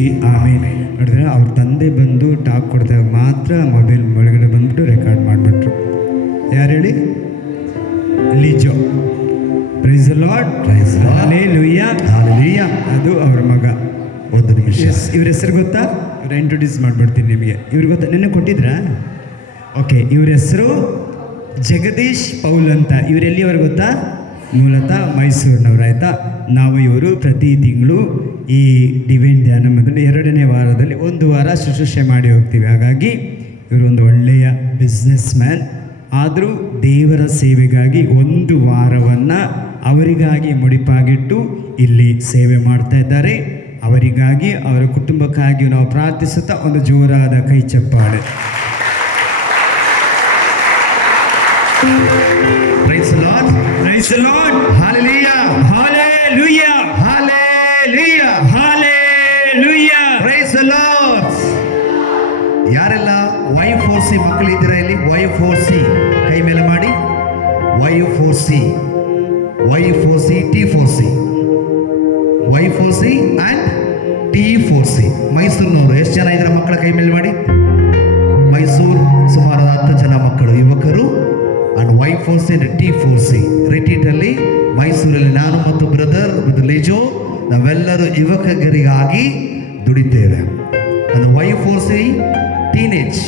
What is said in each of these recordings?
ಆಮೇಲೆ ನೋಡಿದ್ರೆ ಅವ್ರ ತಂದೆ ಬಂದು ಟಾಕ್ ಕೊಡ್ದಾಗ ಮಾತ್ರ ಮೊಬೈಲ್ ಒಳಗಡೆ ಬಂದ್ಬಿಟ್ಟು ರೆಕಾರ್ಡ್ ಮಾಡಿಬಿಟ್ರು. ಯಾರು ಹೇಳಿ? Lijo. Praise the Lord. Hallelujah. Hallelujah. ಅದು ಅವ್ರ ಮಗ. ಒಂದು ನಿಮಿಷ. ಇವ್ರ ಹೆಸರು ಗೊತ್ತಾ? ಇವ್ರ ಇಂಟ್ರೊಡ್ಯೂಸ್ ಮಾಡಿಬಿಡ್ತೀನಿ ನಿಮಗೆ. ಇವ್ರಿಗೆ ಗೊತ್ತಾ? ನಿನ್ನೆ ಕೊಟ್ಟಿದ್ರಾ? ಓಕೆ. ಇವ್ರ ಹೆಸರು ಜಗದೀಶ್ ಪೌಲ್ ಅಂತ. ಇವರೆಲ್ಲಿಯವರು ಗೊತ್ತಾ? ಮೂಲತಃ ಮೈಸೂರಿನವ್ರು. ಆಯಿತಾ? ನಾವು ಇವರು ಪ್ರತಿ ತಿಂಗಳು ಈ ಡಿವೈನ್ ಧ್ಯಾನ ಮೊದಲು 2ನೇ ವಾರದಲ್ಲಿ ಒಂದು ವಾರ ಶುಶ್ರೂಷೆ ಮಾಡಿ ಹೋಗ್ತೀವಿ. ಹಾಗಾಗಿ ಇವರು ಒಂದು ಒಳ್ಳೆಯ ಬಿಸ್ನೆಸ್ ಮ್ಯಾನ್. ಆದರೂ ದೇವರ ಸೇವೆಗಾಗಿ ಒಂದು ವಾರವನ್ನು ಅವರಿಗಾಗಿ ಮುಡಿಪಾಗಿಟ್ಟು ಇಲ್ಲಿ ಸೇವೆ ಮಾಡ್ತಾ ಇದ್ದಾರೆ. ಅವರಿಗಾಗಿ ಅವರ ಕುಟುಂಬಕ್ಕಾಗಿ ನಾವು ಪ್ರಾರ್ಥಿಸುತ್ತಾ ಒಂದು ಜೋರಾದ ಕೈ ಚಪ್ಪಾಳೆ. Praise the Lord. Praise the Lord. Hallelujah. Hallelujah. Hallelujah. Hallelujah. Praise the Lord. ಯಾರೆಲ್ಲ Y4C ಮಕ್ಕಳಿದ್ದೀರಾ ಇಲ್ಲಿ? Y4C ಕೈ ಮೇಲೆ ಮಾಡಿ. Y4C, Y4C, T4C, Y4C and T4C. ಮೈಸೂರಿನವರು ಎಷ್ಟು ಜನ ಇದ್ದಾರೆ ಮಕ್ಕಳ ಕೈ ಮೇಲೆ ಮಾಡಿ. ಮೈಸೂರು ಸುಮಾರು 10 ಜನ ಮಕ್ಕಳು, ಯುವಕರು. ಅಂಡ್ Y4C and T4C ರಿಟ್ರೀಟಲ್ಲಿ ಮೈಸೂರಲ್ಲಿ ನಾನು ಮತ್ತು ಬ್ರದರ್ ವಿತ್ ಲಿಜೋ ನಾವೆಲ್ಲರೂ ಯುವಕರಿಗಾಗಿ ದುಡಿತೇವೆ. ಅದು Y4C ಟೀನೇಜ್,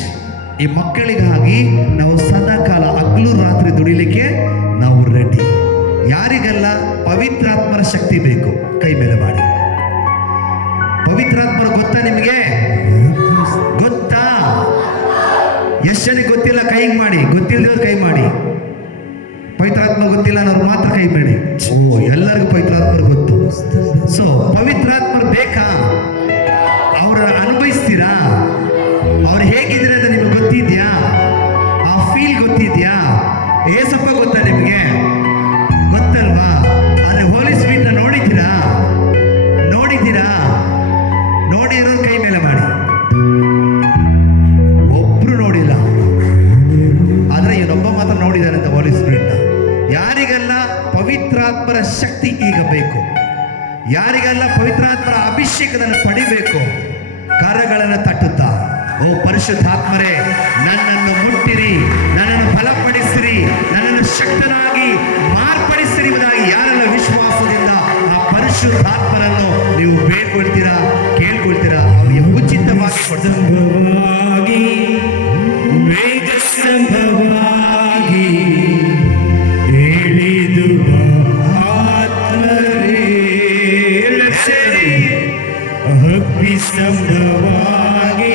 ಈ ಮಕ್ಕಳಿಗಾಗಿ ನಾವು ಸದಾಕಾಲ ಹಗಲು ರಾತ್ರಿ ದುಡಿಲಿಕ್ಕೆ ನಾವು ರೆಡಿ. ಯಾರಿಗೆಲ್ಲ ಪವಿತ್ರಾತ್ಮರ ಶಕ್ತಿ ಬೇಕು ಕೈ ಮೇಲೆ ಮಾಡಿ. ಪವಿತ್ರಾತ್ಮರು ಗೊತ್ತಾ ನಿಮಗೆ? ಗೊತ್ತಾ? ಎಷ್ಟು ಜನಕ್ಕೆ ಗೊತ್ತಿಲ್ಲ ಕೈ ಮಾಡಿ. ಗೊತ್ತಿಲ್ಲದವ್ರು ಕೈ ಮಾಡಿ. ಪವಿತ್ರಾತ್ಮ ಗೊತ್ತಿಲ್ಲ ಅನ್ನೋರು ಮಾತ್ರ ಕೈ ಮಾಡಿ. ಎಲ್ಲರಿಗೂ ಪವಿತ್ರಾತ್ಮರು ಗೊತ್ತು. ಸೊ ಪವಿತ್ರಾತ್ಮರು ಬೇಕಾ? ಅವರ ಅನುಭವಿಸ್ತೀರಾ? ಅವ್ರು ಹೇಗಿದ್ರೆ ಅಂತ ನಿಮಗೆ ಗೊತ್ತಿದ್ಯಾ? ಆ ಫೀಲ್ ಗೊತ್ತಿದ್ಯಾ? ಏಸಪ್ಪ ಗೊತ್ತಾ ನಿಮಗೆ? ಗೊತ್ತಲ್ವಾ? ಆದರೆ ಹೋಲಿ ಸ್ಪಿರಿಟ್ನ ನೋಡಿದ್ದೀರಾ? ನೋಡಿದ್ದೀರಾ? ನೋಡಿರೋರು ಕೈ ಮೇಲೆ ಮಾಡಿ. ಒಬ್ರು ನೋಡಿಲ್ಲ, ಆದರೆ ಇವನೊಬ್ಬ ಮಾತ್ರ ನೋಡಿದಾನೆ ಅಂತ ಹೋಲಿ ಸ್ಪಿರಿಟ್ನ. ಯಾರಿಗೆಲ್ಲ ಪವಿತ್ರಾತ್ಮರ ಶಕ್ತಿ ಈಗ ಬೇಕು, ಯಾರಿಗೆಲ್ಲ ಪವಿತ್ರಾತ್ಮರ ಅಭಿಷೇಕವನ್ನು ಪಡಿಬೇಕು, ಕರಗಳನ್ನು ತಟ್ಟುತ್ತಾ ಓ ಪರಿಶುದ್ಧಾತ್ಮರೇ ನನ್ನನ್ನು ಮುಟ್ಟಿರಿ, ನನ್ನನ್ನು ಬಲಪಡಿಸಿರಿ, ನನ್ನನ್ನು ಶಕ್ತನಾಗಿ ಮಾರ್ಪಡಿಸಿರಿ ಎಂಬುದಾಗಿ ಯಾರೆಲ್ಲ ವಿಶ್ವಾಸದಿಂದ ಆ ಪರಿಶುದ್ಧಾತ್ಮರನ್ನು ನೀವು ಬೇಡ್ಕೊಳ್ತೀರಾ, ಕೇಳ್ಕೊಳ್ತೀರಾ, ಅವರಿಗೆ ಉಚಿತವಾಗಿ ಸಂಭವಾಗಿ ವೇಗ ಸಂಭವಾಗಿ ಹೇಳಿದು ಆತ್ಮರೇ ಅಗ್ನಿ ಸಂಭವಾಗಿ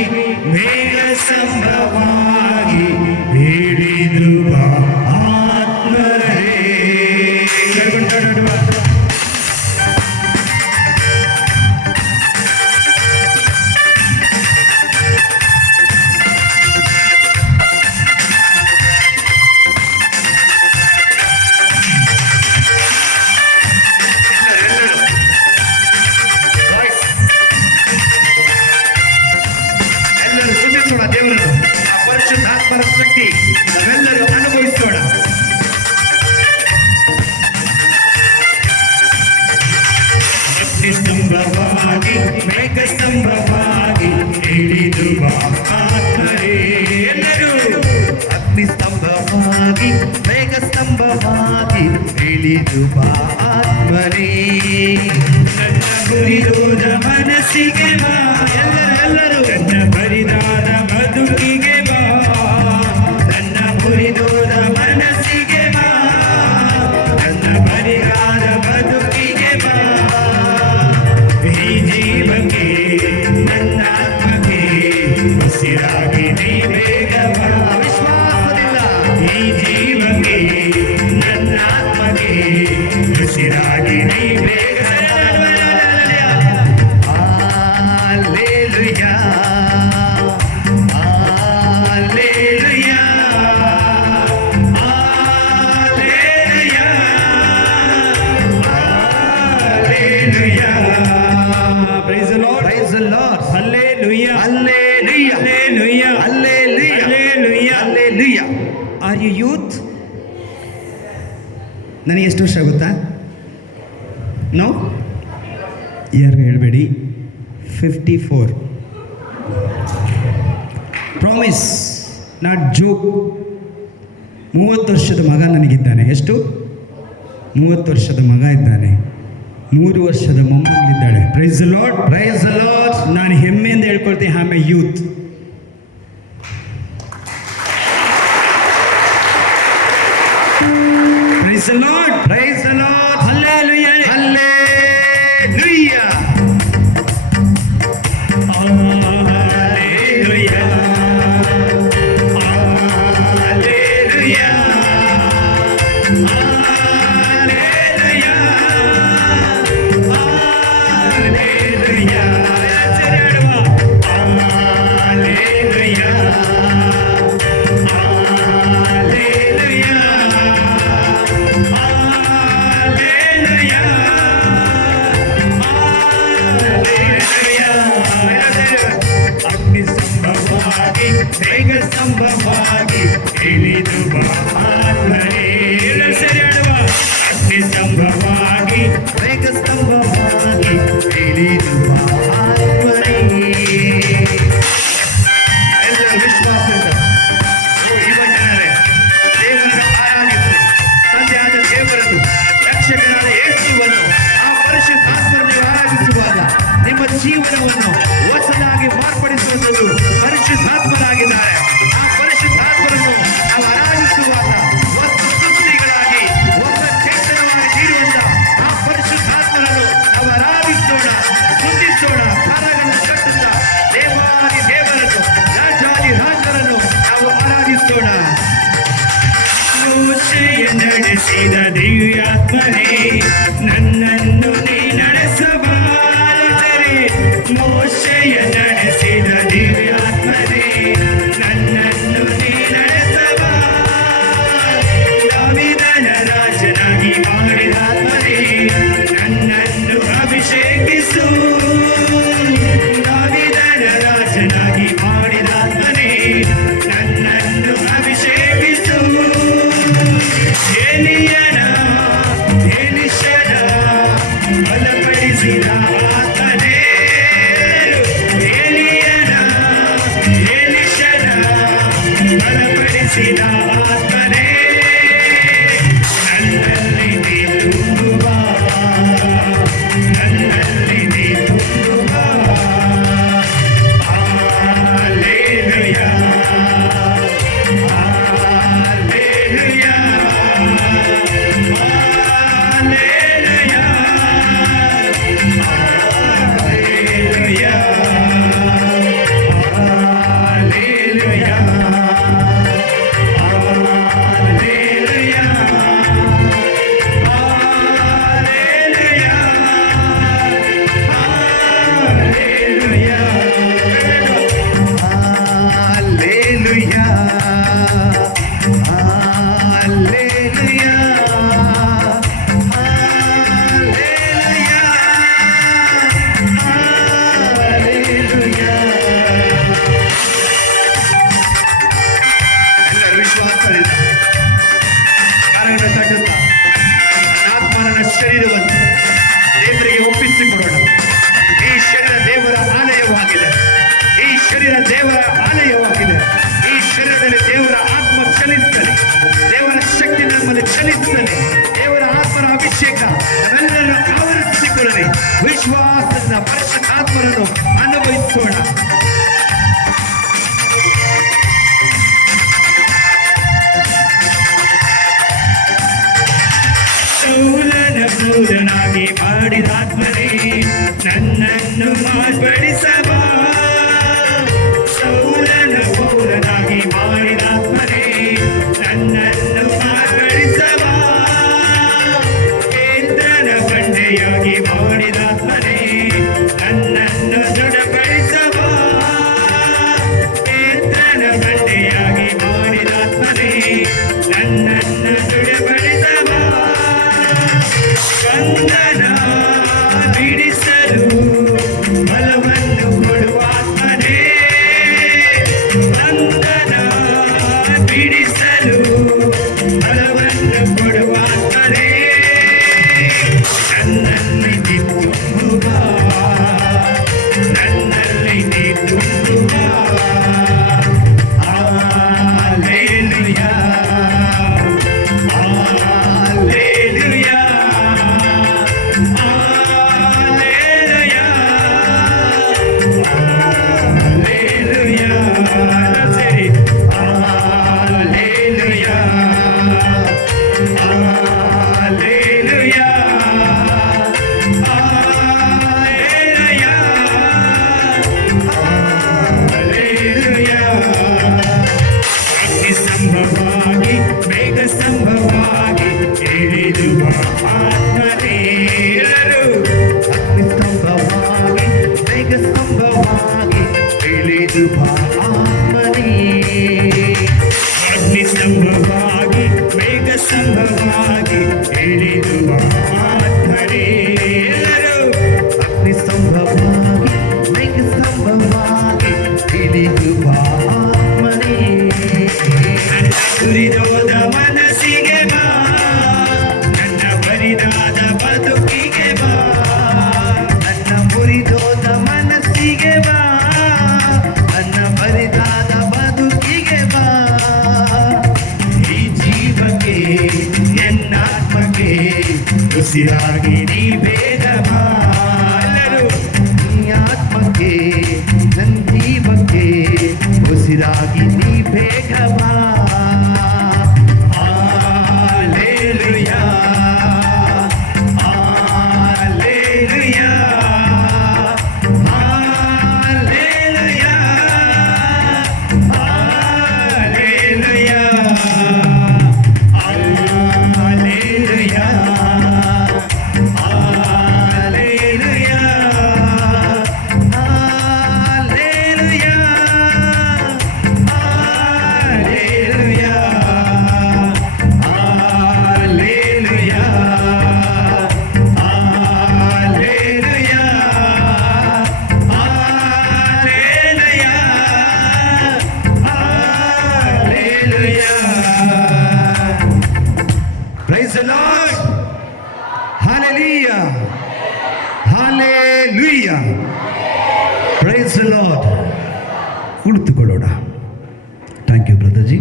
ಮೇಘ ಸಂಭವಾಗಿ ಹೇಳಿದು ಆತ್ಮರೇ. ದೇವರನ್ನು ಆ ಪರಿಶುದ್ಧಾತ್ಮರ ಶಕ್ತಿ ನಾವೆಲ್ಲರೂ ಅನುಭವಿಸೋಣ. ಅಗ್ನಿ ಸ್ತಂಭವಾಗಿ ಮೇಘ ಸ್ತಂಭವಾಗಿ ಹಿಡಿದು ಆತ್ಮರೇ. ಎಲ್ಲರೂ ಅಗ್ನಿ ಸ್ತಂಭವಾಗಿ ಮೇಘ ಸ್ತಂಭವಾಗಿ ಇಳಿದು ಬಾ ಆತ್ಮನೇ. ನನ್ನ ಗುರಿದೋದ ಮನಸ್ಸಿಗೆ ಬಾ. ಎಲ್ಲರೂ ನನ್ನ ಬರಿದಾದ ಬದುಕಿಗೆ ಬಾ. ನನ್ನ ಗುರಿದೋದ ಮನಸ್ಸಿಗೆ ಬಾ. ನನ್ನ ಬರಿದಾದ ಬದುಕಿಗೆ ಬಾ. ಈ ಜೀವಕ್ಕೆ ನನ್ನ ಆತ್ಮಕ್ಕೆ ಉಸಿರಾಗಿ ನೀ ಬೇಗ ಬಾ. ವಿಶ್ವಾಸದಿಂದ ಈ ಜೀವಕ್ಕೆ ನನ್ನ ಆತ್ಮಕ್ಕೆ ಉಸಿರಾಗಿ ನೀ ಬೇಗ. Hallelujah. Hallelujah. Hallelujah. Hallelujah. Praise the Lord. Praise the Lord. Hallelujah. Hallelujah. Hallelujah. Hallelujah. Hallelujah. Hallelujah. Are you youth? ನನಗೆ ಎಷ್ಟು ವರ್ಷ ಗೊತ್ತಾ? ನೋ ಯಾರು ಹೇಳಬೇಡಿ. 54. Promise not joke. 30 ವರ್ಷದ ಮಗ ನನಗಿದ್ದಾನೆ. ಎಷ್ಟು? 30 ವರ್ಷದ ಮಗ ಇದ್ದಾನೆ. 3 ವರ್ಷದ ಮೊಮ್ಮಗಳಿದ್ದಾಳೆ. Praise the Lord. Praise the Lord. ನಾನು ಹೆಮ್ಮೆಯಿಂದ ಹೇಳ್ಕೊಳ್ತೀನಿ, I am a youth. Praise the Lord. Praise the Lord. Hallelujah. Hallelujah. Hallelujah. Hallelujah. Hallelujah. Hallelujah. ಸರಿ ಆಡುವ. ಹಲ್ಲೆಲೂಯಾ. ಹಲ್ಲೆಲೂಯಾ. ಹಲ್ಲೆಲೂಯಾ. ಅಗ್ನಿ ಸ್ತಂಭವಾಗಿ ಮೇಘ ಸ್ತಂಭವಾಗಿ ಇಳಿದು ಬಾ ಆತ್ಮನೇ. ಸರಿ ಆಡುವ. ಅಗ್ನಿ ಸ್ತಂಭವಾಗಿ ಮೇಘ ಸ್ತಂಭವಾಗಿ ಇಳಿದು ಬಾ ಆತ್ಮನೇ. ಎಲ್ಲರೂ ವಿಶ್ವಾಸದಿಂದ ಯುವ ಜನರೇ, ದೇವರನ್ನು ಆರಾಧಿಸಿ. ತಂದೆಯಾದ ದೇವರನ್ನು, ರಕ್ಷಕನಾದ ಯೇಸುವನ್ನು, ಆ ಪರಿಶುದ್ಧಾತ್ಮರನ್ನು ನೀವು ಆರಾಧಿಸುವಾಗ ನಿಮ್ಮ ಜೀವನವನ್ನು ಹೊಸದಾಗಿ ಮಾರ್ಪಡಿಸುವುದು ಪರಿಶುದ್ಧಾತ್ಮರಾಗಿದ್ದಾರೆ. ಆ ಪರಿಶುದ್ಧಾತ್ಮರನ್ನು ನಾವು ಆರಾಧಿಸುವಾಗ ಹೊಸ ಸೃಷ್ಟಿಗಳಾಗಿ ಹೊಸ ಚೇತನವಾಗಿ ನೀಡುವಂತ ಆ ಪರಿಶುದ್ಧಾತ್ಮರನ್ನು ನಾವು ಆರಾಧಿಸೋಣ, ಸ್ತುತಿಸೋಣ, ಕರಗಳನ್ನು ಕಟ್ಟುತ್ತಾ ದೇವಾದಿ ದೇವರನ್ನು, ರಾಜಾದಿ ರಾಜರನ್ನು ನಾವು ಆರಾಧಿಸೋಣ. ಮೋಶೆಯ ನಡೆಸಿದ ದಿವ್ಯಾತ್ಮನೇ, ನನ್ನನ್ನು ನೀ ನಡೆಸಬಾರದರೆ. ಮೋಶೆಯ ನಡೆಸಿದ ದಿವ್ಯಾತ್ಮನೇ, ನನ್ನನ್ನು ನೀ ನಡೆಸಬಾ. ದಾವೀದನ ರಾಜನಾಗಿ ಮಾಡಿದಾತ್ಮನೇ, ನನ್ನನ್ನು ಅಭಿಷೇಕಿಸು. ದಾವೀದನ ರಾಜನಾಗಿ ಮಾಡಿದಾತ್ಮನೇ, ನನ್ನನ್ನು ಅಭಿಷೇಕಿಸು. ಎಲಿಯನ ಎಲಿಷನ ಬಲಪಡಿಸಿದ ಆತನೇ. ಎಲಿಯನ ಎಲಿಷನ ಬಲಪಡಿಸಿದ ಆತನೇ. ನನ್ನಲ್ಲಿ ನೀ ತುಂಬುವ, ನನ್ನಲ್ಲಿ ನೀ ತುಂಬುವ. Hallelujah. Hallelujah. Hallelujah. Hallelujah. Hallelujah. Hallelujah. Hallelujah. Hallelujah. Hallelujah. Hallelujah. ಎಲ್ಲರೂ ವಿಶ್ವಾಸದಿಂದ ಕರಗಳನ್ನು ತಟ್ಟುತ್ತಾ ಆತ್ಮನ ಶರೀರವನ್ನು ದೇವರಿಗೆ ಒಪ್ಪಿಸಿಕೊಡೋಣ. ಈ ಶರೀರ ದೇವರ ಆಲಯವಾಗಿದೆ. ಈ ಶರೀರ ದೇವರ ಆಲಯವಾಗಿದೆ. ಈ ಶರೀರದಲ್ಲಿ ದೇವರ ಆತ್ಮ ಚಲಿಸುತ್ತದೆ. ದೇವರ ಶಕ್ತಿ ನಮ್ಮಲ್ಲಿ ಚಲಿಸುತ್ತದೆ. ದೇವರ ಆತ್ಮರ ಅಭಿಷೇಕ ನಮ್ಮೆಲ್ಲರನ್ನು ಆವರಿಸಿಕೊಳ್ಳಲಿ. ವಿಶ್ವಾಸದಿಂದ ಪರಿಶುದ್ಧಾತ್ಮರನ್ನು ಅನುಭವಿಸೋಣ. ಸೌಲನ ಪೌರನಾಗಿ ಮಾಡಿದಾತ್ಮನೇ, ನನ್ನನ್ನು ಮಾರ್ಪಡಿಸಬಾ. ಸೌಲನ ಪೌರನಾಗಿ ಮಾಡಿದಾತ್ಮನೇ, ನನ್ನನ್ನು ಮಾರ್ಪಡಿಸಬಾ. ಕೇಂದ್ರನ ಬಂಡೆಯಾಗಿ ಮಾಡಿದಾತ್ಮನೇ, ನನ್ನನ್ನು ದೃಢಪಡಿಸಬಾ. ಕೇಂದ್ರನ ಬಂಡೆಯಾಗಿ ಮಾಡಿದಾತ್ಮನೇ, ನನ್ನನ್ನು ದೃಢಪಡಿಸಬಾ. ಬಂಧನ ಬಿಡಿಸಲು ಬಲವನ್ನು ಸಂಭವಾಗಿ ಬೇಗ ಸಂಭವಾಗಿ ಇಳಿದು ಬಾ ಆತ್ಮನೇ. ಸ್ತಂಭವಾಗಿ ಬೇಗ ಸ್ತಂಭವಾಗಿ ಇಳಿದು ಬಾ ಆತ್ಮನೇ. ಅಗ್ನಿ ಸ್ತಂಭವಾಗಿ ಬೇಗ ಸಂಭವಾಗಿ ಇಳಿದು ಬಾ ಆತ್ಮನೇ. ಅಗ್ನಿ ಸ್ತಂಭವಾಗಿ ಬೇಗ ಸ್ತಂಭವಾಗಿ ಇಳಿದು ಬಾ ಆತ್ಮನೇ. ಸುರಿದೋದ ಮನಸ್ಸಿಗೆ ಬಾ, ನನ್ನ ಬರಿದಾದ ಬದುಕಿಗೆ ಬಾ. ನನ್ನ ಮುರಿದೋದ ಮನಸ್ಸಿಗೆ ಬಾ, ನನ್ನ ಬರಿದಾದ ಬದುಕಿಗೆ ಬಾ. ಈ ಜೀವಕ್ಕೆ ಎನ್ನಾತ್ಮಕ್ಕೆ ಉಸಿರಾಗಿ ನೀ ಬೇಗ ಬಾ. ಎಲ್ಲರೂ ಈ ಆತ್ಮಕ್ಕೆ ನನ್ನ ಜೀವಕ್ಕೆ ಉಸಿರಾಗಿ ನೀ ಬೇಗ ಬಾ. Hallelujah, Hallelujah, Hallelujah, Hallelujah, Hallelujah, Praise the Lord. Hallelujah. Hallelujah. Praise the Lord. ಕುಳಿತುಕೊಳ್ಳೋಣ. ಥ್ಯಾಂಕ್ ಯು ಬ್ರದರ್ಜಿ,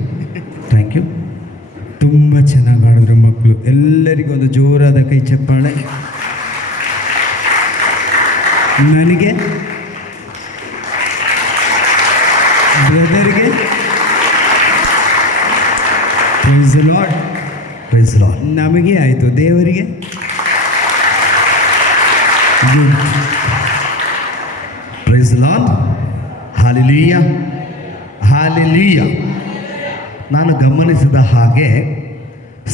ಥ್ಯಾಂಕ್ ಯು. ತುಂಬ ಚೆನ್ನಾಗಿ ಆಡಿದ್ರು ಮಕ್ಕಳು. ಎಲ್ಲರಿಗೂ ಒಂದು ಜೋರಾದ ಕೈ ಚಪ್ಪಾಳೆ. ನನಗೆ, ಬ್ರದರ್ಗೆ, praise the Lord. Praise the Lord. ನಮಗೆ ಆಯಿತು, ದೇವರಿಗೆ good. Praise the Lord. Hallelujah, hallelujah. ನಾನು ಗಮನಿಸಿದ ಹಾಗೆ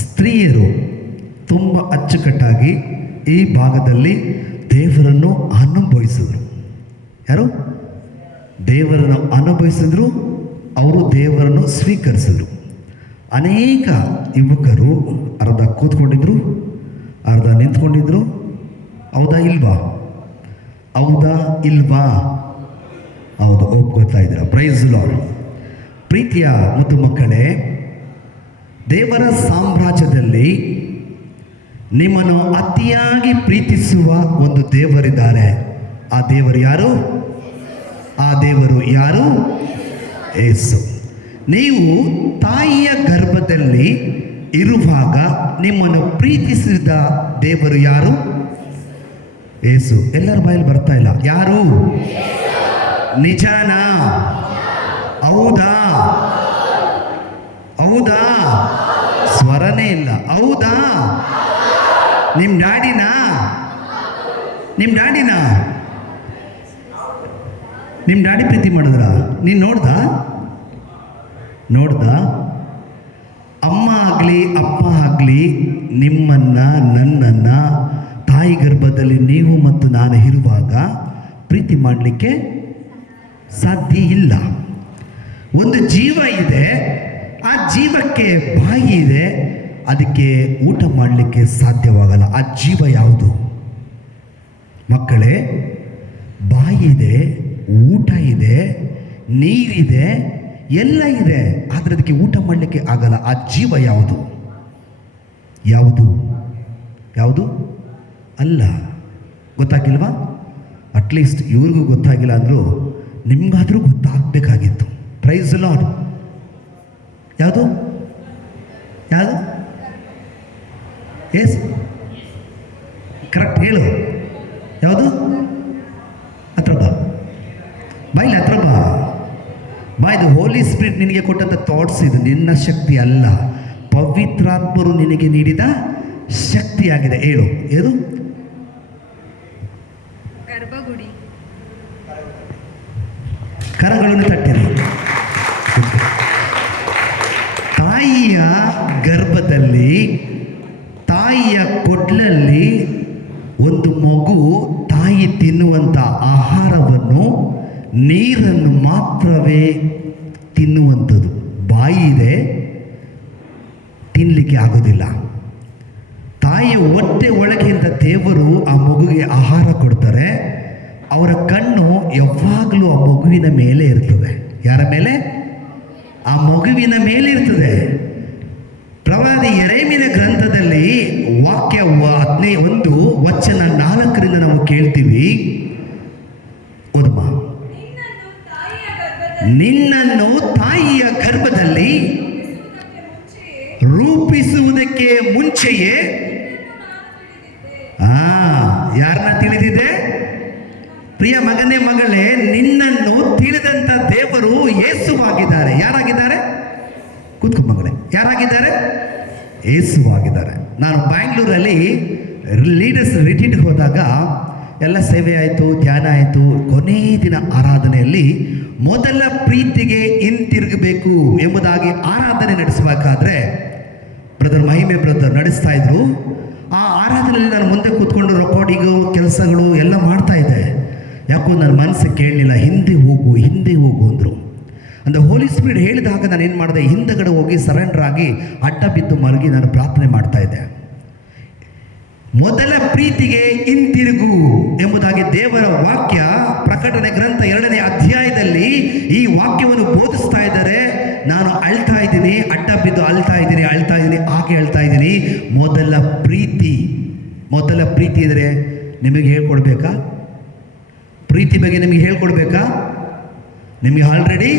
ಸ್ತ್ರೀಯರು ತುಂಬ ಅಚ್ಚುಕಟ್ಟಾಗಿ ಈ ಭಾಗದಲ್ಲಿ ದೇವರನ್ನು ಅನುಭವಿಸಿದ್ರು. ಯಾರು ದೇವರನ್ನು ಅನುಭವಿಸಿದ್ರು, ಅವರು ದೇವರನ್ನು ಸ್ವೀಕರಿಸಿದ್ರು. ಅನೇಕ ಯುವಕರು ಅರ್ಧ ಕೂತ್ಕೊಂಡಿದ್ರು, ಅರ್ಧ ನಿಂತ್ಕೊಂಡಿದ್ರು. ಹೌದಾ ಇಲ್ವಾ? ಹೌದಾ ಇಲ್ವಾ? ಹೌದು, ಒಪ್ಕೊಳ್ತಾ ಇದ್ದೀರಾ. Praise Lord. ಪ್ರೀತಿಯ ಮುದ್ದು ಮಕ್ಕಳೇ, ದೇವರ ಸಾಮ್ರಾಜ್ಯದಲ್ಲಿ ನಿಮ್ಮನ್ನು ಅತಿಯಾಗಿ ಪ್ರೀತಿಸುವ ಒಂದು ದೇವರಿದ್ದಾರೆ. ಆ ದೇವರು ಯಾರು? ಆ ದೇವರು ಯಾರು? ಯೇಸು. ನೀವು ತಾಯಿಯ ಗರ್ಭದಲ್ಲಿ ಇರುವಾಗ ನಿಮ್ಮನ್ನು ಪ್ರೀತಿಸಿದ ದೇವರು ಯಾರು? ಯೇಸು. ಎಲ್ಲರ ಬಾಯಲ್ಲಿ ಬರ್ತಾ ಇಲ್ಲ. ಯಾರು? ನಿಜನಾ? ಹೌದಾ? ಹೌದಾ? ಸ್ವರನೇ ಇಲ್ಲ. ಹೌದಾ? ನಿಮ್ಮ ಡ್ಯಾಡಿನಾ? ನಿಮ್ಮ ಡ್ಯಾಡಿನಾ? ನಿಮ್ಮ ಡ್ಯಾಡಿ ಪ್ರೀತಿ ಮಾಡಿದ್ರ? ನೀನು ನೋಡ್ದ? ಅಮ್ಮ ಆಗಲಿ ಅಪ್ಪ ಆಗಲಿ ನಿಮ್ಮನ್ನು, ನನ್ನನ್ನು ತಾಯಿ ಗರ್ಭದಲ್ಲಿ ನೀವು ಮತ್ತು ನಾನು ಇರುವಾಗ ಪ್ರೀತಿ ಮಾಡಲಿಕ್ಕೆ ಸಾಧ್ಯ ಇಲ್ಲ. ಒಂದು ಜೀವ ಇದೆ, ಆ ಜೀವಕ್ಕೆ ಬಾಯಿ ಇದೆ, ಅದಕ್ಕೆ ಊಟ ಮಾಡಲಿಕ್ಕೆ ಸಾಧ್ಯವಾಗಲ್ಲ. ಆ ಜೀವ ಯಾವುದು ಮಕ್ಕಳೇ? ಬಾಯಿ ಇದೆ, ಊಟ ಇದೆ, ನೀರಿದೆ, ಎಲ್ಲ ಇದೆ, ಆದರೆ ಅದಕ್ಕೆ ಊಟ ಮಾಡಲಿಕ್ಕೆ ಆಗಲ್ಲ. ಆ ಜೀವ ಯಾವುದು? ಯಾವುದು? ಯಾವುದು? ಅಲ್ಲ. ಗೊತ್ತಾಗಿಲ್ವಾ? ಅಟ್ಲೀಸ್ಟ್ ಇವ್ರಿಗೂ ಗೊತ್ತಾಗಿಲ್ಲ ಅಂದರೂ ನಿಮ್ಗಾದರೂ ಗೊತ್ತಾಗಬೇಕಾಗಿತ್ತು. Price lord. ಯಾವುದು ಯಾವುದು ಎಸ್ ಕರೆಕ್ಟ್ ಹೇಳು. ಯಾವುದು? ಹತ್ರ ಬಾ, ಬಾಯಿಲಿ ಹತ್ರ ಬಾ. ಇದು ಹೋಲಿ ಸ್ಪಿರಿಟ್ ನಿನಗೆ ಕೊಟ್ಟಂಥ ಥಾಟ್ಸ್. ಇದು ನಿನ್ನ ಶಕ್ತಿ ಅಲ್ಲ, ಪವಿತ್ರಾತ್ಮರು ನಿನಗೆ ನೀಡಿದ ಶಕ್ತಿಯಾಗಿದೆ. ಹೇಳು. ಏನು? ಗರ್ಭಗುಡಿ. ಕರಗಳನ್ನು ತಟ್ಟಿರಿ. ತಾಯಿಯ ಗರ್ಭದಲ್ಲಿ, ತಾಯಿಯ ಕೊಡ್ಲಲ್ಲಿ ಒಂದು ಮಗು ತಾಯಿ ತಿನ್ನುವಂಥ ಆಹಾರವನ್ನು, ನೀರನ್ನು ಮಾತ್ರವೇ ತಿನ್ನುವಂಥದ್ದು. ಬಾಯಿ ಇದೆ, ತಿನ್ನಲಿಕ್ಕೆ ಆಗೋದಿಲ್ಲ. ತಾಯಿಯ ಹೊಟ್ಟೆ ಒಳಗಿಂದ ದೇವರು ಆ ಮಗುವಿಗೆ ಆಹಾರ ಕೊಡ್ತಾರೆ. ಅವರ ಕಣ್ಣು ಯಾವಾಗಲೂ ಆ ಮಗುವಿನ ಮೇಲೆ ಇರ್ತದೆ. ಯಾರ ಮೇಲೆ? ಆ ಮಗುವಿನ ಮೇಲೆ ಇರ್ತದೆ. ಪ್ರವಾದಿ ಯೆರೆಮೀಯನ ಗ್ರಂಥದಲ್ಲಿ ವಾಕ್ಯ 11:4 ನಾವು ಕೇಳ್ತೀವಿ. ಓದಮ್ಮ. ನಿನ್ನನ್ನು ತಾಯಿಯ ಗರ್ಭದಲ್ಲಿ ರೂಪಿಸುವುದಕ್ಕೆ ಮುಂಚೆಯೇ ಯಾರನ್ನ ತಿಳಿದಿದೆ? ಪ್ರಿಯ ಮಗನೇ, ಮಗಳೇ, ನಿನ್ನನ್ನು ತಿಳಿದಂಥ ದೇವರು ಯೇಸುವಾಗಿದ್ದಾರೆ. ಯಾರಾಗಿದ್ದಾರೆ? ಕೂತ್ಕೊ ಮಗಳೇ. ಯಾರಾಗಿದ್ದಾರೆ? ಯೇಸುವಾಗಿದ್ದಾರೆ. ನಾನು ಬ್ಯಾಂಗ್ಳೂರಲ್ಲಿ ಲೀಡರ್ಸ್ ರಿಟ್ರೀಟ್ಗೆ ಹೋದಾಗ ಎಲ್ಲ ಸೇವೆ ಆಯಿತು, ಧ್ಯಾನ ಆಯಿತು. ಕೊನೆಯ ದಿನ ಆರಾಧನೆಯಲ್ಲಿ ಮೊದಲ ಪ್ರೀತಿಗೆ ಹಿಂತಿರುಗಬೇಕು ಎಂಬುದಾಗಿ ಆರಾಧನೆ ನಡೆಸಬೇಕಾದ್ರೆ ಬ್ರದರ್ ಮಹಿಮೆ ಬ್ರದರ್ ನಡೆಸ್ತಾ ಇದ್ರು. ಆ ಆರಾಧನೆಯಲ್ಲಿ ನಾನು ಮುಂದೆ ಕೂತ್ಕೊಂಡು ರೆಕಾರ್ಡಿಂಗು ಕೆಲಸಗಳು ಎಲ್ಲ ಮಾಡ್ತಾ ಇದ್ದೆ. ಯಾಕೋ ನನ್ನ ಮನಸ್ಸಿಗೆ ಕೇಳಲಿಲ್ಲ. ಹಿಂದೆ ಹೋಗು ಅಂದರು. ಅಂದರೆ ಹೋಲಿ ಸ್ಪಿರಿಟ್ ಹೇಳಿದಾಗ ನಾನು ಏನು ಮಾಡಿದೆ? ಹಿಂದಗಡೆ ಹೋಗಿ ಸರೆಂಡರ್ ಆಗಿ ಅಡ್ಡ ಬಿದ್ದು ಮಲಗಿ ನಾನು ಪ್ರಾರ್ಥನೆ ಮಾಡ್ತಾ ಇದ್ದೆ. ಮೊದಲ ಪ್ರೀತಿಗೆ ಹಿಂತಿರುಗು ಎಂಬುದಾಗಿ ದೇವರ ವಾಕ್ಯ ಪ್ರಕಟಣೆ ಗ್ರಂಥ 2ನೇ ಅಧ್ಯಾಯದಲ್ಲಿ ಈ ವಾಕ್ಯವನ್ನು ಬೋಧಿಸ್ತಾ ಇದ್ದಾರೆ. ನಾನು ಅಳ್ತಾ ಇದ್ದೀನಿ, ಅಡ್ಡ ಬಿದ್ದು ಅಳ್ತಾ ಇದ್ದೀನಿ, ಹಾಗೆ ಹೇಳ್ತಾ ಇದ್ದೀನಿ. ಮೊದಲ ಪ್ರೀತಿ ಅಂದರೆ ನಿಮಗೆ ಹೇಳ್ಕೊಡ್ಬೇಕಾ? ಪ್ರೀತಿ ಬಗ್ಗೆ ನಿಮಗೆ ಹೇಳ್ಕೊಡ್ಬೇಕಾ? ನಿಮಗೆ ಆಲ್ರೆಡಿ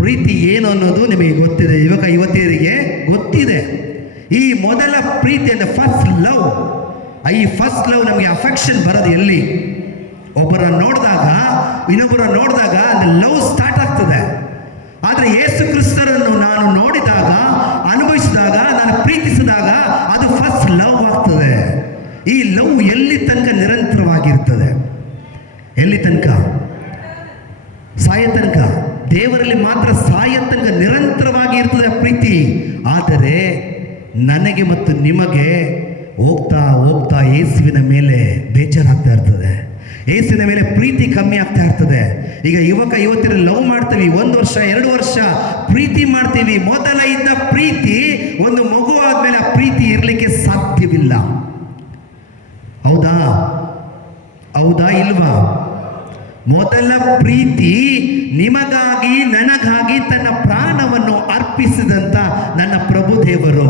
ಪ್ರೀತಿ ಏನು ಅನ್ನೋದು ನಿಮಗೆ ಗೊತ್ತಿದೆ. ಯುವತಿಯರಿಗೆ ಗೊತ್ತಿದೆ. ಈ ಮೊದಲ ಪ್ರೀತಿ ಅಂದರೆ ಫಸ್ಟ್ ಲವ್. ಈ ಫಸ್ಟ್ ಲವ್ ನಮಗೆ ಅಫೆಕ್ಷನ್ ಬರೋದು ಎಲ್ಲಿ? ಒಬ್ಬರನ್ನು ನೋಡಿದಾಗ, ಇನ್ನೊಬ್ಬರನ್ನು ನೋಡಿದಾಗ ಅಲ್ಲಿ ಲವ್ ಸ್ಟಾರ್ಟ್ ಆಗ್ತದೆ. ಆದರೆ ಯೇಸು ಕ್ರಿಸ್ತರನ್ನು ನಾನು ನೋಡಿದಾಗ, ಅನುಭವಿಸಿದಾಗ, ನಾನು ಪ್ರೀತಿಸಿದಾಗ ಅದು ಫಸ್ಟ್ ಲವ್ ಆಗ್ತದೆ. ಈ ಲವ್ ಎಲ್ಲಿ ತನಕ ನಿರಂತರವಾಗಿರ್ತದೆ? ಎಲ್ಲಿ ತನಕ? ಸಾಯ ತನಕ. ದೇವರಲ್ಲಿ ಮಾತ್ರ ಸಾಯ ತನಕ ನಿರಂತರವಾಗಿ ಇರ್ತದೆ ಆ ಪ್ರೀತಿ. ಆದರೆ ನನಗೆ ಮತ್ತು ನಿಮಗೆ ಹೋಗ್ತಾ ಹೋಗ್ತಾ ಯೇಸುವಿನ ಮೇಲೆ ಬೇಜಾರಾಗ್ತಾ ಇರ್ತದೆ. ಯೇಸುವಿನ ಮೇಲೆ ಪ್ರೀತಿ ಕಮ್ಮಿ ಆಗ್ತಾ ಇರ್ತದೆ. ಈಗ ಯುವತಿಯರು ಲವ್ ಮಾಡ್ತೀವಿ, 1 ವರ್ಷ 2 ವರ್ಷ ಪ್ರೀತಿ ಮಾಡ್ತೀವಿ. ಮೊದಲ ಇದ್ದ ಪ್ರೀತಿ ಒಂದು ಮಗು ಆದ್ಮೇಲೆ ಆ ಪ್ರೀತಿ ಇರಲಿಕ್ಕೆ ಸಾಧ್ಯವಿಲ್ಲ. ಹೌದಾ ಇಲ್ವಾ? ಮೊದಲ ಪ್ರೀತಿ ನಿಮಗಾಗಿ ನನಗಾಗಿ ತನ್ನ ಪ್ರಾಣವನ್ನು ಅರ್ಪಿಸಿದಂಥ ನನ್ನ ಪ್ರಭು ದೇವರು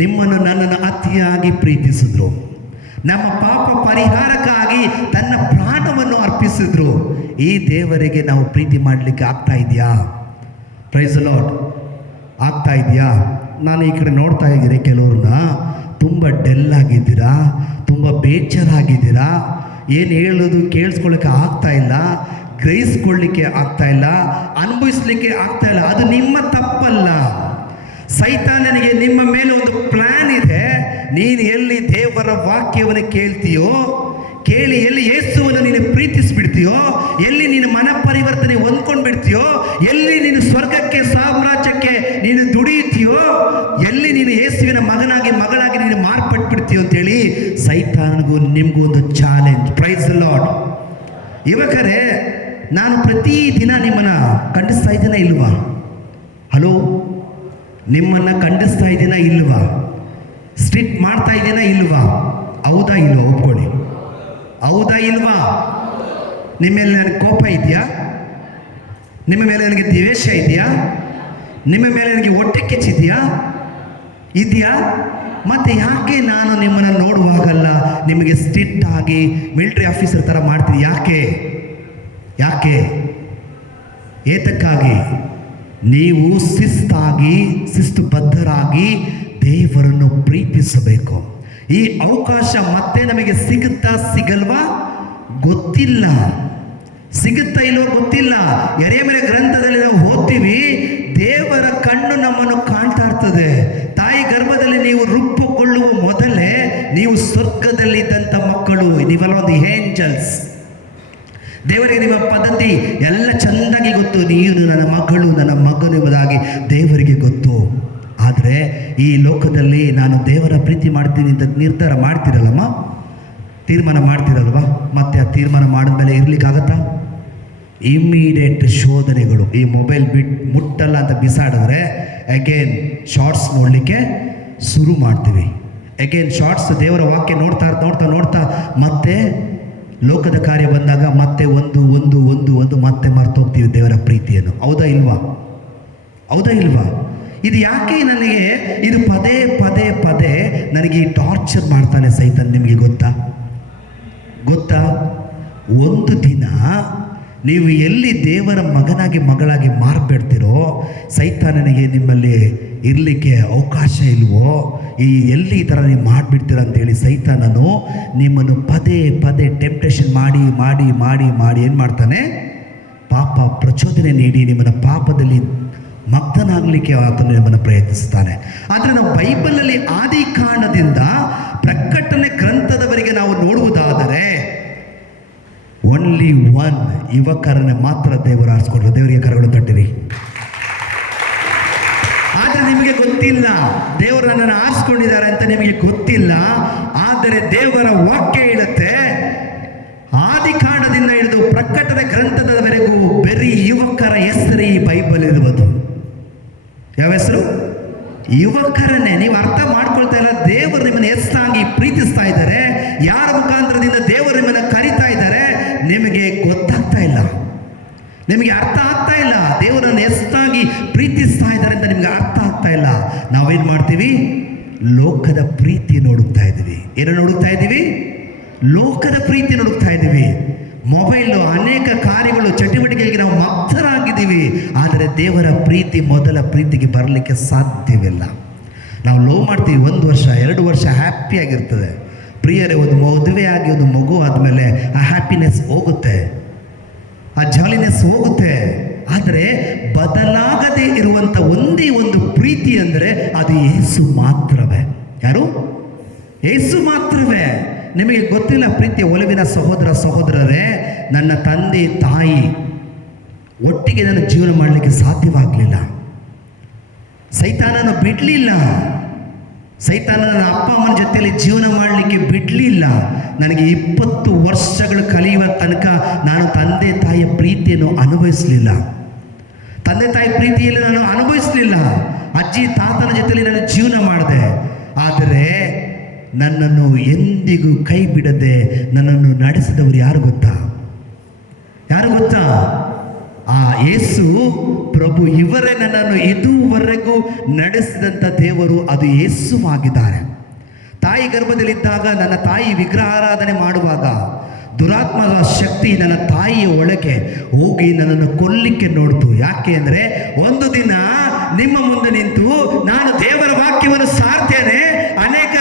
ನಿಮ್ಮನ್ನು ನನ್ನನ್ನು ಅತಿಯಾಗಿ ಪ್ರೀತಿಸಿದ್ರು. ನಮ್ಮ ಪಾಪ ಪರಿಹಾರಕ್ಕಾಗಿ ತನ್ನ ಪ್ರಾಣವನ್ನು ಅರ್ಪಿಸಿದ್ರು. ಈ ದೇವರಿಗೆ ನಾವು ಪ್ರೀತಿ ಮಾಡಲಿಕ್ಕೆ ಆಗ್ತಾ ಇದೆಯಾ? Praise the Lord. ಆಗ್ತಾ ಇದೆಯಾ? ನಾನು ಈ ಕಡೆ ನೋಡ್ತಾ ಇದ್ದೀನಿ, ಕೆಲವ್ರನ್ನ ತುಂಬ ಡೆಲ್ ಆಗಿದ್ದೀರಾ, ತುಂಬ ಬೇಜಾರಾಗಿದ್ದೀರಾ. ಏನು ಹೇಳೋದು ಕೇಳಿಸ್ಕೊಳ್ಳಿಕ್ಕೆ ಆಗ್ತಾ ಇಲ್ಲ, ಗ್ರಹಿಸ್ಕೊಳ್ಳಿಕ್ಕೆ ಆಗ್ತಾ ಇಲ್ಲ, ಅನುಭವಿಸ್ಲಿಕ್ಕೆ ಆಗ್ತಾ ಇಲ್ಲ. ಅದು ನಿಮ್ಮ ತಪ್ಪಲ್ಲ. ಸೈತಾನನಿಗೆ ನಿಮ್ಮ ಮೇಲೆ ಒಂದು ಪ್ಲಾನ್ ಇದೆ. ನೀನು ಎಲ್ಲಿ ದೇವರ ವಾಕ್ಯವನ್ನು ಕೇಳ್ತೀಯೋ, ಕೇಳಿ ಎಲ್ಲಿ ಯೇಸುವನ್ನು ನೀನು ಪ್ರೀತಿಸಿಬಿಡ್ತೀಯೋ, ಎಲ್ಲಿ ನೀನು ಮನ ಪರಿವರ್ತನೆ ಹೊಂದ್ಕೊಂಡು ಬಿಡ್ತೀಯೋ, ಎಲ್ಲಿ ನೀನು ಸ್ವರ್ಗಕ್ಕೆ ಸಾಮ್ರಾಜ್ಯಕ್ಕೆ ನೀನು ದುಡಿಯುತ್ತೀಯೋ, ಎಲ್ಲಿ ನೀನು ಯೇಸುವಿನ ಮಗನಾಗಿ ಮಗಳಾಗಿ ನೀನು ಮಾರ್ಪಟ್ಬಿಡ್ತೀಯೋ ಅಂತೇಳಿ ಸೈತಾನನಿಗೂ ನಿಮಗೂ ಒಂದು ಚಾಲೆಂಜ್. Praise the Lord. ಯುವಕರೇ, ನಾನು ಪ್ರತಿದಿನ ನಿಮ್ಮನ್ನು ಖಂಡಿಸ್ತಾ ಇದ್ದೀನ ಇಲ್ವಾ? ಹಲೋ, ನಿಮ್ಮನ್ನು ಖಂಡಿಸ್ತಾ ಇದ್ದೀನ ಇಲ್ವಾ? ಸ್ಟ್ರಿಕ್ಟ್ ಮಾಡ್ತಾ ಇದ್ದೀನ ಇಲ್ವಾ? ಹೌದಾ ಇಲ್ವಾ? ಒಪ್ಕೊಳ್ಳಿ. ಹೌದಾ ಇಲ್ವಾ? ನಿಮ್ಮ ಮೇಲೆ ನನಗೆ ಕೋಪ ಇದೆಯಾ? ನಿಮ್ಮ ಮೇಲೆ ನನಗೆ ದ್ವೇಷ ಇದೆಯಾ? ನಿಮ್ಮ ಮೇಲೆ ನನಗೆ ಹೊಟ್ಟೆ ಕಿಚ್ಚಿದೆಯಾ? ಇದೆಯಾ? ಮತ್ತೆ ಯಾಕೆ ನಾನು ನಿಮ್ಮನ್ನು ನೋಡುವಾಗಲ್ಲ ನಿಮಗೆ ಸ್ಟ್ರಿಕ್ಟ್ ಆಗಿ ಮಿಲಿಟರಿ ಆಫೀಸರ್ ಥರ ಮಾಡ್ತೀನಿ? ಯಾಕೆ? ಏತಕ್ಕಾಗಿ? ನೀವು ಶಿಸ್ತುಬದ್ಧರಾಗಿ ದೇವರನ್ನು ಪ್ರೀತಿಸಬೇಕು. ಈ ಅವಕಾಶ ಮತ್ತೆ ನಮಗೆ ಸಿಗುತ್ತಾ ಸಿಗಲ್ವಾ ಗೊತ್ತಿಲ್ಲ, ಸಿಗುತ್ತಾ ಇಲ್ವೋ ಗೊತ್ತಿಲ್ಲ. ಯೆರೆಮೀಯನ ಗ್ರಂಥದಲ್ಲಿ ನಾವು ಓದ್ತೀವಿ, ದೇವರ ಕಣ್ಣು ನಮ್ಮನ್ನು ಕಾಣ್ತಾ ಇರ್ತದೆ. ತಾಯಿ ಗರ್ಭದಲ್ಲಿ ನೀವು ರೂಪುಗೊಳ್ಳುವ ಮೊದಲೇ ನೀವು ಸ್ವರ್ಗದಲ್ಲಿದ್ದಂಥ ಮಕ್ಕಳು, ನೀವೆಲ್ಲ ಒಂದು ಏಂಜಲ್ಸ್. ದೇವರಿಗೆ ನಿಮ್ಮ ಪದ್ಧತಿ ಎಲ್ಲ ಚೆಂದಾಗಿ ಗೊತ್ತು. ನೀನು ನನ್ನ ಮಗಳು, ನನ್ನ ಮಗನು ಎಂಬುದಾಗಿ ದೇವರಿಗೆ ಗೊತ್ತು. ಆದರೆ ಈ ಲೋಕದಲ್ಲಿ ನಾನು ದೇವರ ಪ್ರೀತಿ ಮಾಡ್ತೀನಿ ಅಂತ ನಿರ್ಧಾರ ಮಾಡ್ತೀರಲ್ಲಮ್ಮ, ತೀರ್ಮಾನ ಮಾಡ್ತೀರಲ್ವ? ಮತ್ತೆ ಆ ತೀರ್ಮಾನ ಮಾಡಿದ್ಮೇಲೆ ಇರ್ಲಿಕ್ಕಾಗತ್ತಾ? ಇಮ್ಮಿಡಿಯೇಟ್ ಶೋಧನೆಗಳು. ಈ ಮೊಬೈಲ್ ಮುಟ್ಟಲ್ಲ ಅಂತ ಬಿಸಾಡಿದ್ರೆ ಅಗೇನ್ ಶಾರ್ಟ್ಸ್ ನೋಡಲಿಕ್ಕೆ ಶುರು ಮಾಡ್ತೀವಿ. ಅಗೇನ್ ಶಾರ್ಟ್ಸ್, ದೇವರ ವಾಕ್ಯ ನೋಡ್ತಾ ನೋಡ್ತಾ ನೋಡ್ತಾ ಮತ್ತೆ ಲೋಕದ ಕಾರ್ಯ ಬಂದಾಗ ಮತ್ತೆ ಒಂದು ಮತ್ತೆ ಮರ್ತೋಗ್ತೀವಿ ದೇವರ ಪ್ರೀತಿಯನ್ನು. ಹೌದಾ ಇಲ್ವಾ? ಹೌದಾ ಇಲ್ವಾ? ಇದು ಯಾಕೆ ನನಗೆ ಇದು ಪದೇ ಪದೇ ಪದೇ ನನಗೆ ಈ ಟಾರ್ಚರ್ ಮಾಡ್ತಾನೆ ಸೈತಾನ್, ನಿಮಗೆ ಗೊತ್ತಾ? ಒಂದು ದಿನ ನೀವು ಎಲ್ಲಿ ದೇವರ ಮಗನಾಗಿ ಮಗಳಾಗಿ ಮಾರ್ಬಿಡ್ತೀರೋ, ಸೈತಾನನಿಗೆ ನಿಮ್ಮಲ್ಲಿ ಇರಲಿಕ್ಕೆ ಅವಕಾಶ ಇಲ್ವೋ, ಎಲ್ಲಿ ಈ ಥರ ನೀವು ಮಾಡಿಬಿಡ್ತೀರ ಅಂತೇಳಿ ಸೈತಾನನು ನಿಮ್ಮನ್ನು ಪದೇ ಪದೇ ಟೆಂಪ್ಟೇಷನ್ ಮಾಡಿ ಮಾಡಿ ಮಾಡಿ ಮಾಡಿ ಏನು ಮಾಡ್ತಾನೆ? ಪಾಪ ಪ್ರಚೋದನೆ ನೀಡಿ ನಿಮ್ಮನ್ನು ಪಾಪದಲ್ಲಿ ಮಗ್ನನಾಗಲಿಕ್ಕೆ ಆತನು ನಿಮ್ಮನ್ನು ಪ್ರಯತ್ನಿಸ್ತಾನೆ. ಆದರೆ ನಾವು ಬೈಬಲಲ್ಲಿ ಆದಿಕಾಂಡದಿಂದ ಪ್ರಕಟಣೆ ಗ್ರಂಥದವರೆಗೆ ನಾವು ನೋಡುವುದಾದರೆ ಓನ್ಲಿ ಒನ್ ಯುವಕರನ್ನೇ ಮಾತ್ರ ದೇವರು ಆರಿಸ್ಕೊಂಡ್ರು. ದೇವರಿಗೆ ಕರಗಳು ತಟ್ಟಿರಿ. ಆದರೆ ನಿಮಗೆ ಗೊತ್ತಿಲ್ಲ, ದೇವರು ನನ್ನನ್ನು ಆರಿಸ್ಕೊಂಡಿದ್ದಾರೆ ಅಂತ ನಿಮಗೆ ಗೊತ್ತಿಲ್ಲ. ಆದರೆ ದೇವರ ವಾಕ್ಯ ಹೇಳುತ್ತೆ, ಆದಿಕಾಂಡದಿಂದ ಹಿಡಿದು ಪ್ರಕಟಣೆ ಗ್ರಂಥದವರೆಗೂ ಬರೀ ಯುವಕರ ಹೆಸರು ಈ ಬೈಬಲ್ ಇರುವುದು. ಯಾವ ಹೆಸರು? ಯುವಕರನ್ನೇ. ನೀವು ಅರ್ಥ ಮಾಡ್ಕೊಳ್ತಾ ಇಲ್ಲ. ದೇವರು ನಿಮ್ಮನ್ನು ಹೆಚ್ಚಾಗಿ ಪ್ರೀತಿಸ್ತಾ ಇದ್ದಾರೆ. ಯಾರ ಮುಖಾಂತರದಿಂದ ದೇವರು ನಿಮ್ಮನ್ನು ಕರಿತಾ ಇದ್ದಾರೆ ನಿಮಗೆ ಗೊತ್ತಾಗ್ತಾ ಇಲ್ಲ, ನಿಮಗೆ ಅರ್ಥ ಆಗ್ತಾ ಇಲ್ಲ. ದೇವರನ್ನು ಹೆಚ್ಚಾಗಿ ಪ್ರೀತಿಸ್ತಾ ಇದ್ದಾರೆ ಅಂತ ನಿಮಗೆ ಅರ್ಥ ಆಗ್ತಾ ಇಲ್ಲ. ನಾವೇನು ಮಾಡ್ತೀವಿ? ಲೋಕದ ಪ್ರೀತಿ ನೋಡುತ್ತಾ ಇದ್ದೀವಿ. ಏನು ನೋಡುತ್ತಾ ಇದ್ದೀವಿ? ಲೋಕದ ಪ್ರೀತಿ ನೋಡುತ್ತಾ ಇದ್ದೀವಿ. ಮೊಬೈಲು, ಅನೇಕ ಕಾರ್ಯಗಳು, ಚಟುವಟಿಕೆಗೆ ನಾವು ಮಗ್ನರಾಗಿದ್ದೀವಿ. ಆದರೆ ದೇವರ ಪ್ರೀತಿ, ಮೊದಲ ಪ್ರೀತಿಗೆ ಬರಲಿಕ್ಕೆ ಸಾಧ್ಯವಿಲ್ಲ. ನಾವು ಲವ್ ಮಾಡ್ತೀವಿ, 1 ವರ್ಷ 2 ವರ್ಷ ಹ್ಯಾಪಿಯಾಗಿರ್ತದೆ. ಪ್ರಿಯರೇ, ಒಂದು ಮದುವೆ ಆಗಿ ಒಂದು ಮಗು ಆದಮೇಲೆ ಆ ಹ್ಯಾಪಿನೆಸ್ ಹೋಗುತ್ತೆ, ಆ ಜಾಲಿನೆಸ್ ಹೋಗುತ್ತೆ. ಆದರೆ ಬದಲಾಗದೇ ಇರುವಂಥ ಒಂದೇ ಒಂದು ಪ್ರೀತಿ ಅಂದರೆ ಅದು ಯೇಸು ಮಾತ್ರವೇ. ಯಾರು? ಯೇಸು ಮಾತ್ರವೇ. ನಿಮಗೆ ಗೊತ್ತಿಲ್ಲ ಪ್ರೀತಿಯ ಒಲವಿನ ಸಹೋದರರೇ, ನನ್ನ ತಂದೆ ತಾಯಿ ಒಟ್ಟಿಗೆ ನಾನು ಜೀವನ ಮಾಡಲಿಕ್ಕೆ ಸಾಧ್ಯವಾಗಲಿಲ್ಲ. ಸೈತಾನನು ಬಿಡಲಿಲ್ಲ. ಸೈತಾನನ ಅಪ್ಪ ಅಮ್ಮನ ಜೊತೆಯಲ್ಲಿ ಜೀವನ ಮಾಡಲಿಕ್ಕೆ ಬಿಡಲಿಲ್ಲ. ನನಗೆ 20 ವರ್ಷಗಳು ಕಳೆಯುವ ತನಕ ನಾನು ತಂದೆ ತಾಯಿಯ ಪ್ರೀತಿಯನ್ನು ಅನುಭವಿಸಲಿಲ್ಲ. ತಂದೆ ತಾಯಿ ಪ್ರೀತಿಯಲ್ಲಿ ನಾನು ಅನುಭವಿಸಲಿಲ್ಲ. ಅಜ್ಜಿ ತಾತನ ಜೊತೆಯಲ್ಲಿ ನಾನು ಜೀವನ ಮಾಡಿದೆ. ಆದರೆ ನನ್ನನ್ನು ಎಂದಿಗೂ ಕೈ ಬಿಡದೆ ನನ್ನನ್ನು ನಡೆಸಿದವರು ಯಾರು ಗೊತ್ತಾ? ಆ ಯೇಸು ಪ್ರಭು. ಇವರೇ ನನ್ನನ್ನು ಇದುವರೆಗೂ ನಡೆಸಿದಂಥ ದೇವರು, ಅದು ಯೇಸುವಾಗಿದ್ದಾರೆ. ತಾಯಿ ಗರ್ಭದಲ್ಲಿದ್ದಾಗ ನನ್ನ ತಾಯಿ ವಿಗ್ರಹಾರಾಧನೆ ಮಾಡುವಾಗ ದುರಾತ್ಮದ ಶಕ್ತಿ ನನ್ನ ತಾಯಿಯ ಒಳಗೆ ಹೋಗಿ ನನ್ನನ್ನು ಕೊಲ್ಲಿಕ್ಕೆ ನೋಡ್ತು. ಯಾಕೆ ಅಂದರೆ ಒಂದು ದಿನ ನಿಮ್ಮ ಮುಂದೆ ನಿಂತು ನಾನು ದೇವರ ವಾಕ್ಯವನ್ನು ಸಾರ್ತೇನೆ, ಅನೇಕ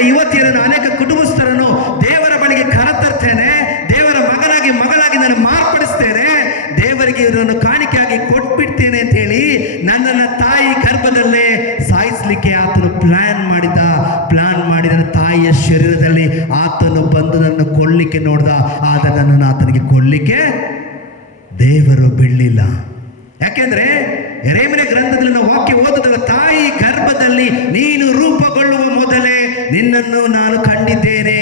ಯುವತಿಯರನ್ನು, ಅನೇಕ ಕುಟುಂಬಸ್ಥರನ್ನು ದೇವರ ಬಳಿಗೆ ಕರೆತರ್ತೇನೆ, ದೇವರ ಮಗಳಾಗಿ ನಾನು ಮಾರ್ಪಡಿಸ್ತೇನೆ, ದೇವರಿಗೆ ಇವರನ್ನು ಕಾಣಿಕೆಯಾಗಿ ಕೊಟ್ಬಿಡ್ತೇನೆ ಅಂತ ಹೇಳಿ ನನ್ನನ್ನು ತಾಯಿ ಗರ್ಭದಲ್ಲೇ ಸಾಯಿಸಲಿಕ್ಕೆ ಆತನು ಪ್ಲಾನ್ ಮಾಡಿದ ತಾಯಿಯ ಶರೀರದಲ್ಲಿ ಆತನು ಬಂದು ನನ್ನ ಕೊಲ್ಲಿಕ್ಕೆ ನೋಡ್ದ. ಆದರೆ ನನ್ನನ್ನು ಆತನಿಗೆ ಕೊಲ್ಲಿಕ್ಕೆ ದೇವರು ಬಿಡಲಿಲ್ಲ. ಯಾಕೆಂದ್ರೆ ಯೆರೆಮೀಯನ ಗ್ರಂಥದಲ್ಲಿ ನಾವು ವಾಕ್ಯ ಓದಿದಾಗ, ತಾಯಿ ಗರ್ಭದಲ್ಲಿ ನೀನು ರೂಪುಗೊಳ್ಳುವ ಮೊದಲೇ ನಿನ್ನನ್ನು ನಾನು ಕಂಡಿದ್ದೇನೆ,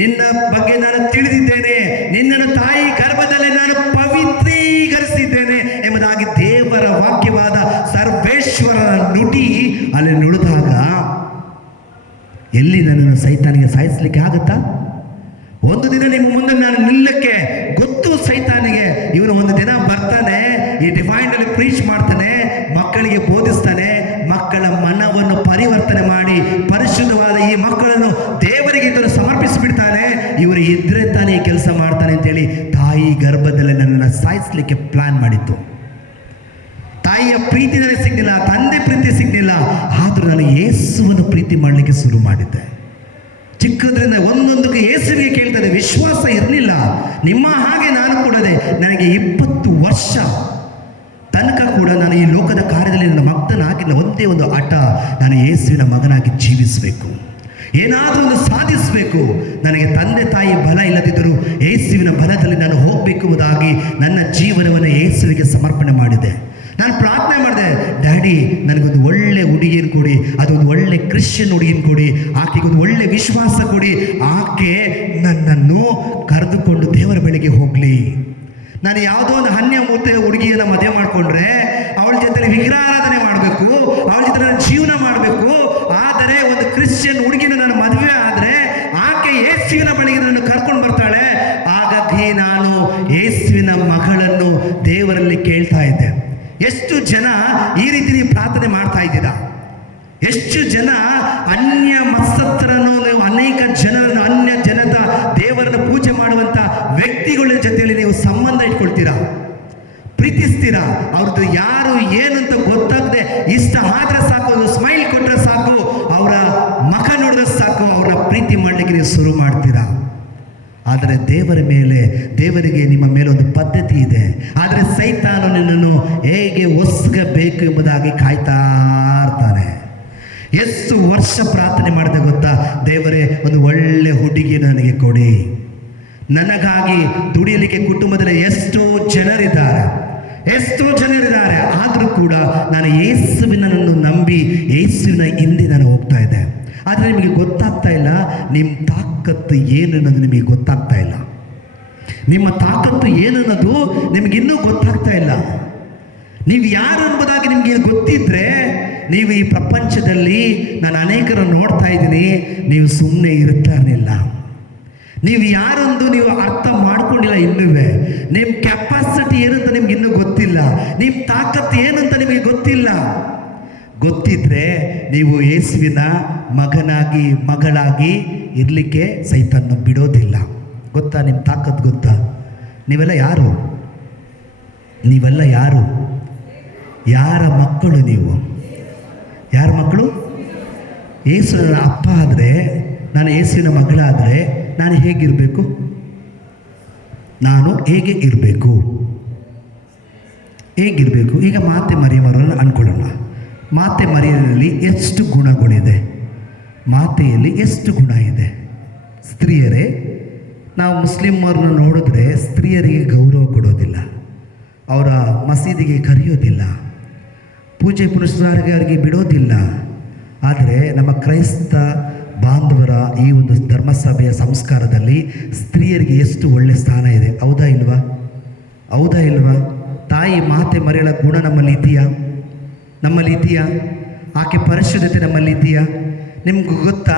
ನಿನ್ನ ಬಗ್ಗೆ ನಾನು ತಿಳಿದಿದ್ದೇನೆ, ನಿನ್ನನ್ನು ತಾಯಿ ಗರ್ಭದಲ್ಲಿ ನಾನು ಪವಿತ್ರೀಕರಿಸಿದ್ದೇನೆ ಎಂಬುದಾಗಿ ದೇವರ ವಾಕ್ಯವಾದ ಸರ್ವೇಶ್ವರನ ನುಡಿ ಅಲ್ಲಿ ನುಡಿದಾಗ ಎಲ್ಲಿ ನನ್ನನ್ನು ಸೈತಾನಿಗೆ ಸಾಯಿಸಲಿಕ್ಕೆ ಆಗುತ್ತಾ? ಒಂದು ದಿನ ನಿಮ್ಮ ಮುಂದೆ ನಾನು ನಿಲ್ಲಕ್ಕೆ ಗೊತ್ತು ಸೈತಾನಿಗೆ. ಇವನು ಒಂದು ದಿನ ಬರ್ತಾನೆ, ಈ ಡಿವೈನಲ್ಲಿ ಪ್ರೀಚ್ ಮಾಡ್ತಾನೆ, ಮಕ್ಕಳಿಗೆ ಬೋಧಿಸ್ತಾನೆ, ಮಕ್ಕಳ ಮನವನ್ನು ಪರಿವರ್ತನೆ ಮಾಡಿ ಪರಿಶುದ್ಧವಾದ ಈ ಮಕ್ಕಳನ್ನು ದೇವರಿಗೆ ಇದನ್ನು ಸಮರ್ಪಿಸಿಬಿಡ್ತಾನೆ. ಇವರು ಇದ್ರೆ ತಾನೇ ಕೆಲಸ ಮಾಡ್ತಾನೆ ಅಂತೇಳಿ ತಾಯಿ ಗರ್ಭದಲ್ಲಿ ನನ್ನನ್ನು ಸಾಯಿಸಲಿಕ್ಕೆ ಪ್ಲಾನ್ ಮಾಡಿತ್ತು. ತಾಯಿಯ ಪ್ರೀತಿ ನನಗೆ ಸಿಗಲಿಲ್ಲ, ತಂದೆ ಪ್ರೀತಿ ಸಿಗಲಿಲ್ಲ, ಆದರೂ ನಾನು ಯೇಸುವನ್ನು ಪ್ರೀತಿ ಮಾಡಲಿಕ್ಕೆ ಶುರು ಮಾಡಿದ್ದೆ. ಚಿಕ್ಕದ್ರಿಂದ ಒಂದೊಂದಕ್ಕೆ ಯೇಸುವಿಗೆ ಕೇಳ್ತದೆ, ವಿಶ್ವಾಸ ಇರಲಿಲ್ಲ. ನಿಮ್ಮ ಹಾಗೆ ನಾನು ಕೂಡ ನನಗೆ 20 ವರ್ಷ ತನಕ ಕೂಡ ನಾನು ಈ ಲೋಕದ ಕಾರ್ಯದಲ್ಲಿ ನನ್ನ ಮಗ್ನನಾಗಿಲ್ಲ. ಒಂದೇ ಒಂದು ಹಠ, ನಾನು ಯೇಸುವಿನ ಮಗನಾಗಿ ಜೀವಿಸಬೇಕು, ಏನಾದರೂ ಒಂದು ಸಾಧಿಸಬೇಕು. ನನಗೆ ತಂದೆ ತಾಯಿ ಬಲ ಇಲ್ಲದಿದ್ದರೂ ಯೇಸುವಿನ ಬಲದಲ್ಲಿ ನಾನು ಹೋಗಬೇಕು ಎಂಬುದಾಗಿ ನನ್ನ ಜೀವನವನ್ನು ಯೇಸುವಿಗೆ ಸಮರ್ಪಣೆ ಮಾಡಿದೆ. ನಾನು ಪ್ರಾರ್ಥನೆ ಮಾಡಿದೆ, ಡ್ಯಾಡಿ ನನಗೊಂದು ಒಳ್ಳೆ ಹುಡುಗಿಯನ್ನು ಕೊಡಿ, ಅದೊಂದು ಒಳ್ಳೆ ಕ್ರಿಶ್ಚಿಯನ್ ಹುಡುಗಿನ ಕೊಡಿ, ಆಕೆಗೊಂದು ಒಳ್ಳೆ ವಿಶ್ವಾಸ ಕೊಡಿ, ಆಕೆ ನನ್ನನ್ನು ಕರೆದುಕೊಂಡು ದೇವರ ಬಳಿಗೆ ಹೋಗಲಿ. ನಾನು ಯಾವುದೋ ಒಂದು ಹನ್ಯ ಮೂರ್ತಿ ಹುಡುಗಿಯನ್ನು ಮದುವೆ ಮಾಡಿಕೊಂಡ್ರೆ ಅವಳ ಜೊತೆ ವಿಗ್ರಹಾರಾಧನೆ ಮಾಡಬೇಕು, ಅವಳ ಜೊತೆ ನಾನು ಜೀವನ ಮಾಡಬೇಕು. ಆದರೆ ಒಂದು ಕ್ರಿಶ್ಚಿಯನ್ ಹುಡುಗಿನ ನಾನು ಮದುವೆ ಆದರೆ ಆಕೆ ಯೇಸುವಿನ ಬಳಿಗೆ ನನ್ನ ಕರ್ಕೊಂಡು ಬರ್ತಾಳೆ. ಹಾಗಾಗಿ ನಾನು ಯೇಸುವಿನ ಮಗಳನ್ನು ದೇವರಲ್ಲಿ ಕೇಳ್ತಾ ಇದ್ದೆ. ಎಷ್ಟು ಜನ ಈ ರೀತಿ ನೀವು ಪ್ರಾರ್ಥನೆ ಮಾಡ್ತಾ ಇದ್ದೀರಾ? ಎಷ್ಟು ಜನ ಅನ್ಯ ಮತ್ಸತ್ತರನ್ನು, ನೀವು ಅನೇಕ ಜನರನ್ನು, ಅನ್ಯ ಜನದ ದೇವರನ್ನು ಪೂಜೆ ಮಾಡುವಂಥ ವ್ಯಕ್ತಿಗಳ ಜೊತೆಯಲ್ಲಿ ನೀವು ಸಂಬಂಧ ಇಟ್ಕೊಳ್ತೀರಾ, ಪ್ರೀತಿಸ್ತೀರಾ. ಅವ್ರದ್ದು ಯಾರು ಏನು ಅಂತ ಗೊತ್ತಾಗದೆ ಇಷ್ಟ ಆದ್ರೆ ಸಾಕು, ಒಂದು ಸ್ಮೈಲ್ ಕೊಟ್ಟರೆ ಸಾಕು, ಅವರ ಮುಖ ನೋಡಿದ್ರೆ ಸಾಕು, ಅವ್ರನ್ನ ಪ್ರೀತಿ ಮಾಡಲಿಕ್ಕೆ ನೀವು ಶುರು ಮಾಡ್ತೀರಾ. ಆದರೆ ದೇವರ ಮೇಲೆ, ದೇವರಿಗೆ ನಿಮ್ಮ ಮೇಲೆ ಒಂದು ಪದ್ಧತಿ ಇದೆ. ಆದರೆ ಸೈತಾನು ನಿನ್ನನ್ನು ಹೇಗೆ ಒಸ್ಗಬೇಕು ಎಂಬುದಾಗಿ ಕಾಯ್ತಾ ಇರ್ತಾನೆ. ಎಷ್ಟು ವರ್ಷ ಪ್ರಾರ್ಥನೆ ಮಾಡಿದೆ ಗೊತ್ತಾ? ದೇವರೇ ಒಂದು ಒಳ್ಳೆ ಹುಡುಗಿಯನ್ನು ನನಗೆ ಕೊಡಿ. ನನಗಾಗಿ ದುಡಿಯಲಿಕ್ಕೆ ಕುಟುಂಬದಲ್ಲಿ ಎಷ್ಟೋ ಜನರಿದ್ದಾರೆ, ಆದರೂ ಕೂಡ ನಾನು ಯೇಸುವಿನನ್ನು ನಂಬಿ ಯೇಸುವಿನ ಹಿಂದೆ ನಾನು ಹೋಗ್ತಾ ಇದ್ದೆ. ಆದರೆ ನಿಮಗೆ ಗೊತ್ತಾಗ್ತಾ ಇಲ್ಲ, ನಿಮ್ಮ ತಾಕತ್ತು ಏನು ಅನ್ನೋದು ನಿಮಗೆ ಗೊತ್ತಾಗ್ತಾ ಇಲ್ಲ. ನಿಮ್ಮ ತಾಕತ್ತು ಏನು ಅನ್ನೋದು ನಿಮಗಿನ್ನೂ ಗೊತ್ತಾಗ್ತಾ ಇಲ್ಲ. ನೀವು ಯಾರು ಎಂಬುದಾಗಿ ನಿಮಗೆ ಗೊತ್ತಿದ್ರೆ, ನೀವು ಈ ಪ್ರಪಂಚದಲ್ಲಿ ನಾನು ಅನೇಕರನ್ನು ನೋಡ್ತಾ ಇದ್ದೀನಿ, ನೀವು ಸುಮ್ಮನೆ ಇರ್ತಾ ಇರಲಿಲ್ಲ. ನೀವು ಯಾರೊಂದು ನೀವು ಅರ್ಥ ಮಾಡ್ಕೊಂಡಿಲ್ಲ. ಇನ್ನೂ ನಿಮ್ಮ ಕೆಪಾಸಿಟಿ ಏನಂತ ನಿಮ್ಗೆ ಇನ್ನೂ ಗೊತ್ತಿಲ್ಲ, ನಿಮ್ಮ ತಾಕತ್ತು ಏನಂತ ನಿಮಗೆ ಗೊತ್ತಿಲ್ಲ. ಗೊತ್ತಿದ್ರೆ ನೀವು ಯೇಸುವಿನ ಮಗನಾಗಿ ಮಗಳಾಗಿ ಇರಲಿಕ್ಕೆ ಸೈತಾನ ಬಿಡೋದಿಲ್ಲ. ಗೊತ್ತಾ? ನಿಮ್ಮ ತಾಕತ್ತು ಗೊತ್ತಾ? ನೀವೆಲ್ಲ ಯಾರು? ಯಾರ ಮಕ್ಕಳು? ನೀವು ಯಾರ ಮಕ್ಕಳು? ಯೇಸು ಅಪ್ಪ ಆದರೆ, ನಾನು ಯೇಸುವಿನ ಮಗಳಾದರೆ ನಾನು ಹೇಗಿರಬೇಕು? ನಾನು ಹೇಗೆ ಇರಬೇಕು? ಈಗ ಮಾತೆ ಮರಿಯಮ್ಮರನ್ನು ಅಂದ್ಕೊಳ್ಳೋಣ. ಮಾತೆ ಮರಿಯರಲ್ಲಿ ಎಷ್ಟು ಗುಣಗಳಿದೆ? ಮಾತೆಯಲ್ಲಿ ಎಷ್ಟು ಗುಣ ಇದೆ? ಸ್ತ್ರೀಯರೇ, ನಾವು ಮುಸ್ಲಿಮರನ್ನ ನೋಡಿದ್ರೆ ಸ್ತ್ರೀಯರಿಗೆ ಗೌರವ ಕೊಡೋದಿಲ್ಲ, ಅವರ ಮಸೀದಿಗೆ ಕರೆಯೋದಿಲ್ಲ, ಪೂಜೆ ಪುನಸ್ಕಾರಕ್ಕೆ ಅವರಿಗೆ ಬಿಡೋದಿಲ್ಲ. ಆದರೆ ನಮ್ಮ ಕ್ರೈಸ್ತ ಬಾಂಧವರ ಈ ಒಂದು ಧರ್ಮಸಭೆಯ ಸಂಸ್ಕಾರದಲ್ಲಿ ಸ್ತ್ರೀಯರಿಗೆ ಎಷ್ಟು ಒಳ್ಳೆ ಸ್ಥಾನ ಇದೆ. ಹೌದಾ ಇಲ್ವಾ? ತಾಯಿ ಮಾತೆ ಮರಿಯಳ ಗುಣ ನಮ್ಮಲ್ಲಿ ಇದೆಯಾ? ಆಕೆ ಪರಿಶುದ್ಧತೆ ನಮ್ಮಲ್ಲಿ ಇದೆಯಾ? ನಿಮ್ಗೆ ಗೊತ್ತಾ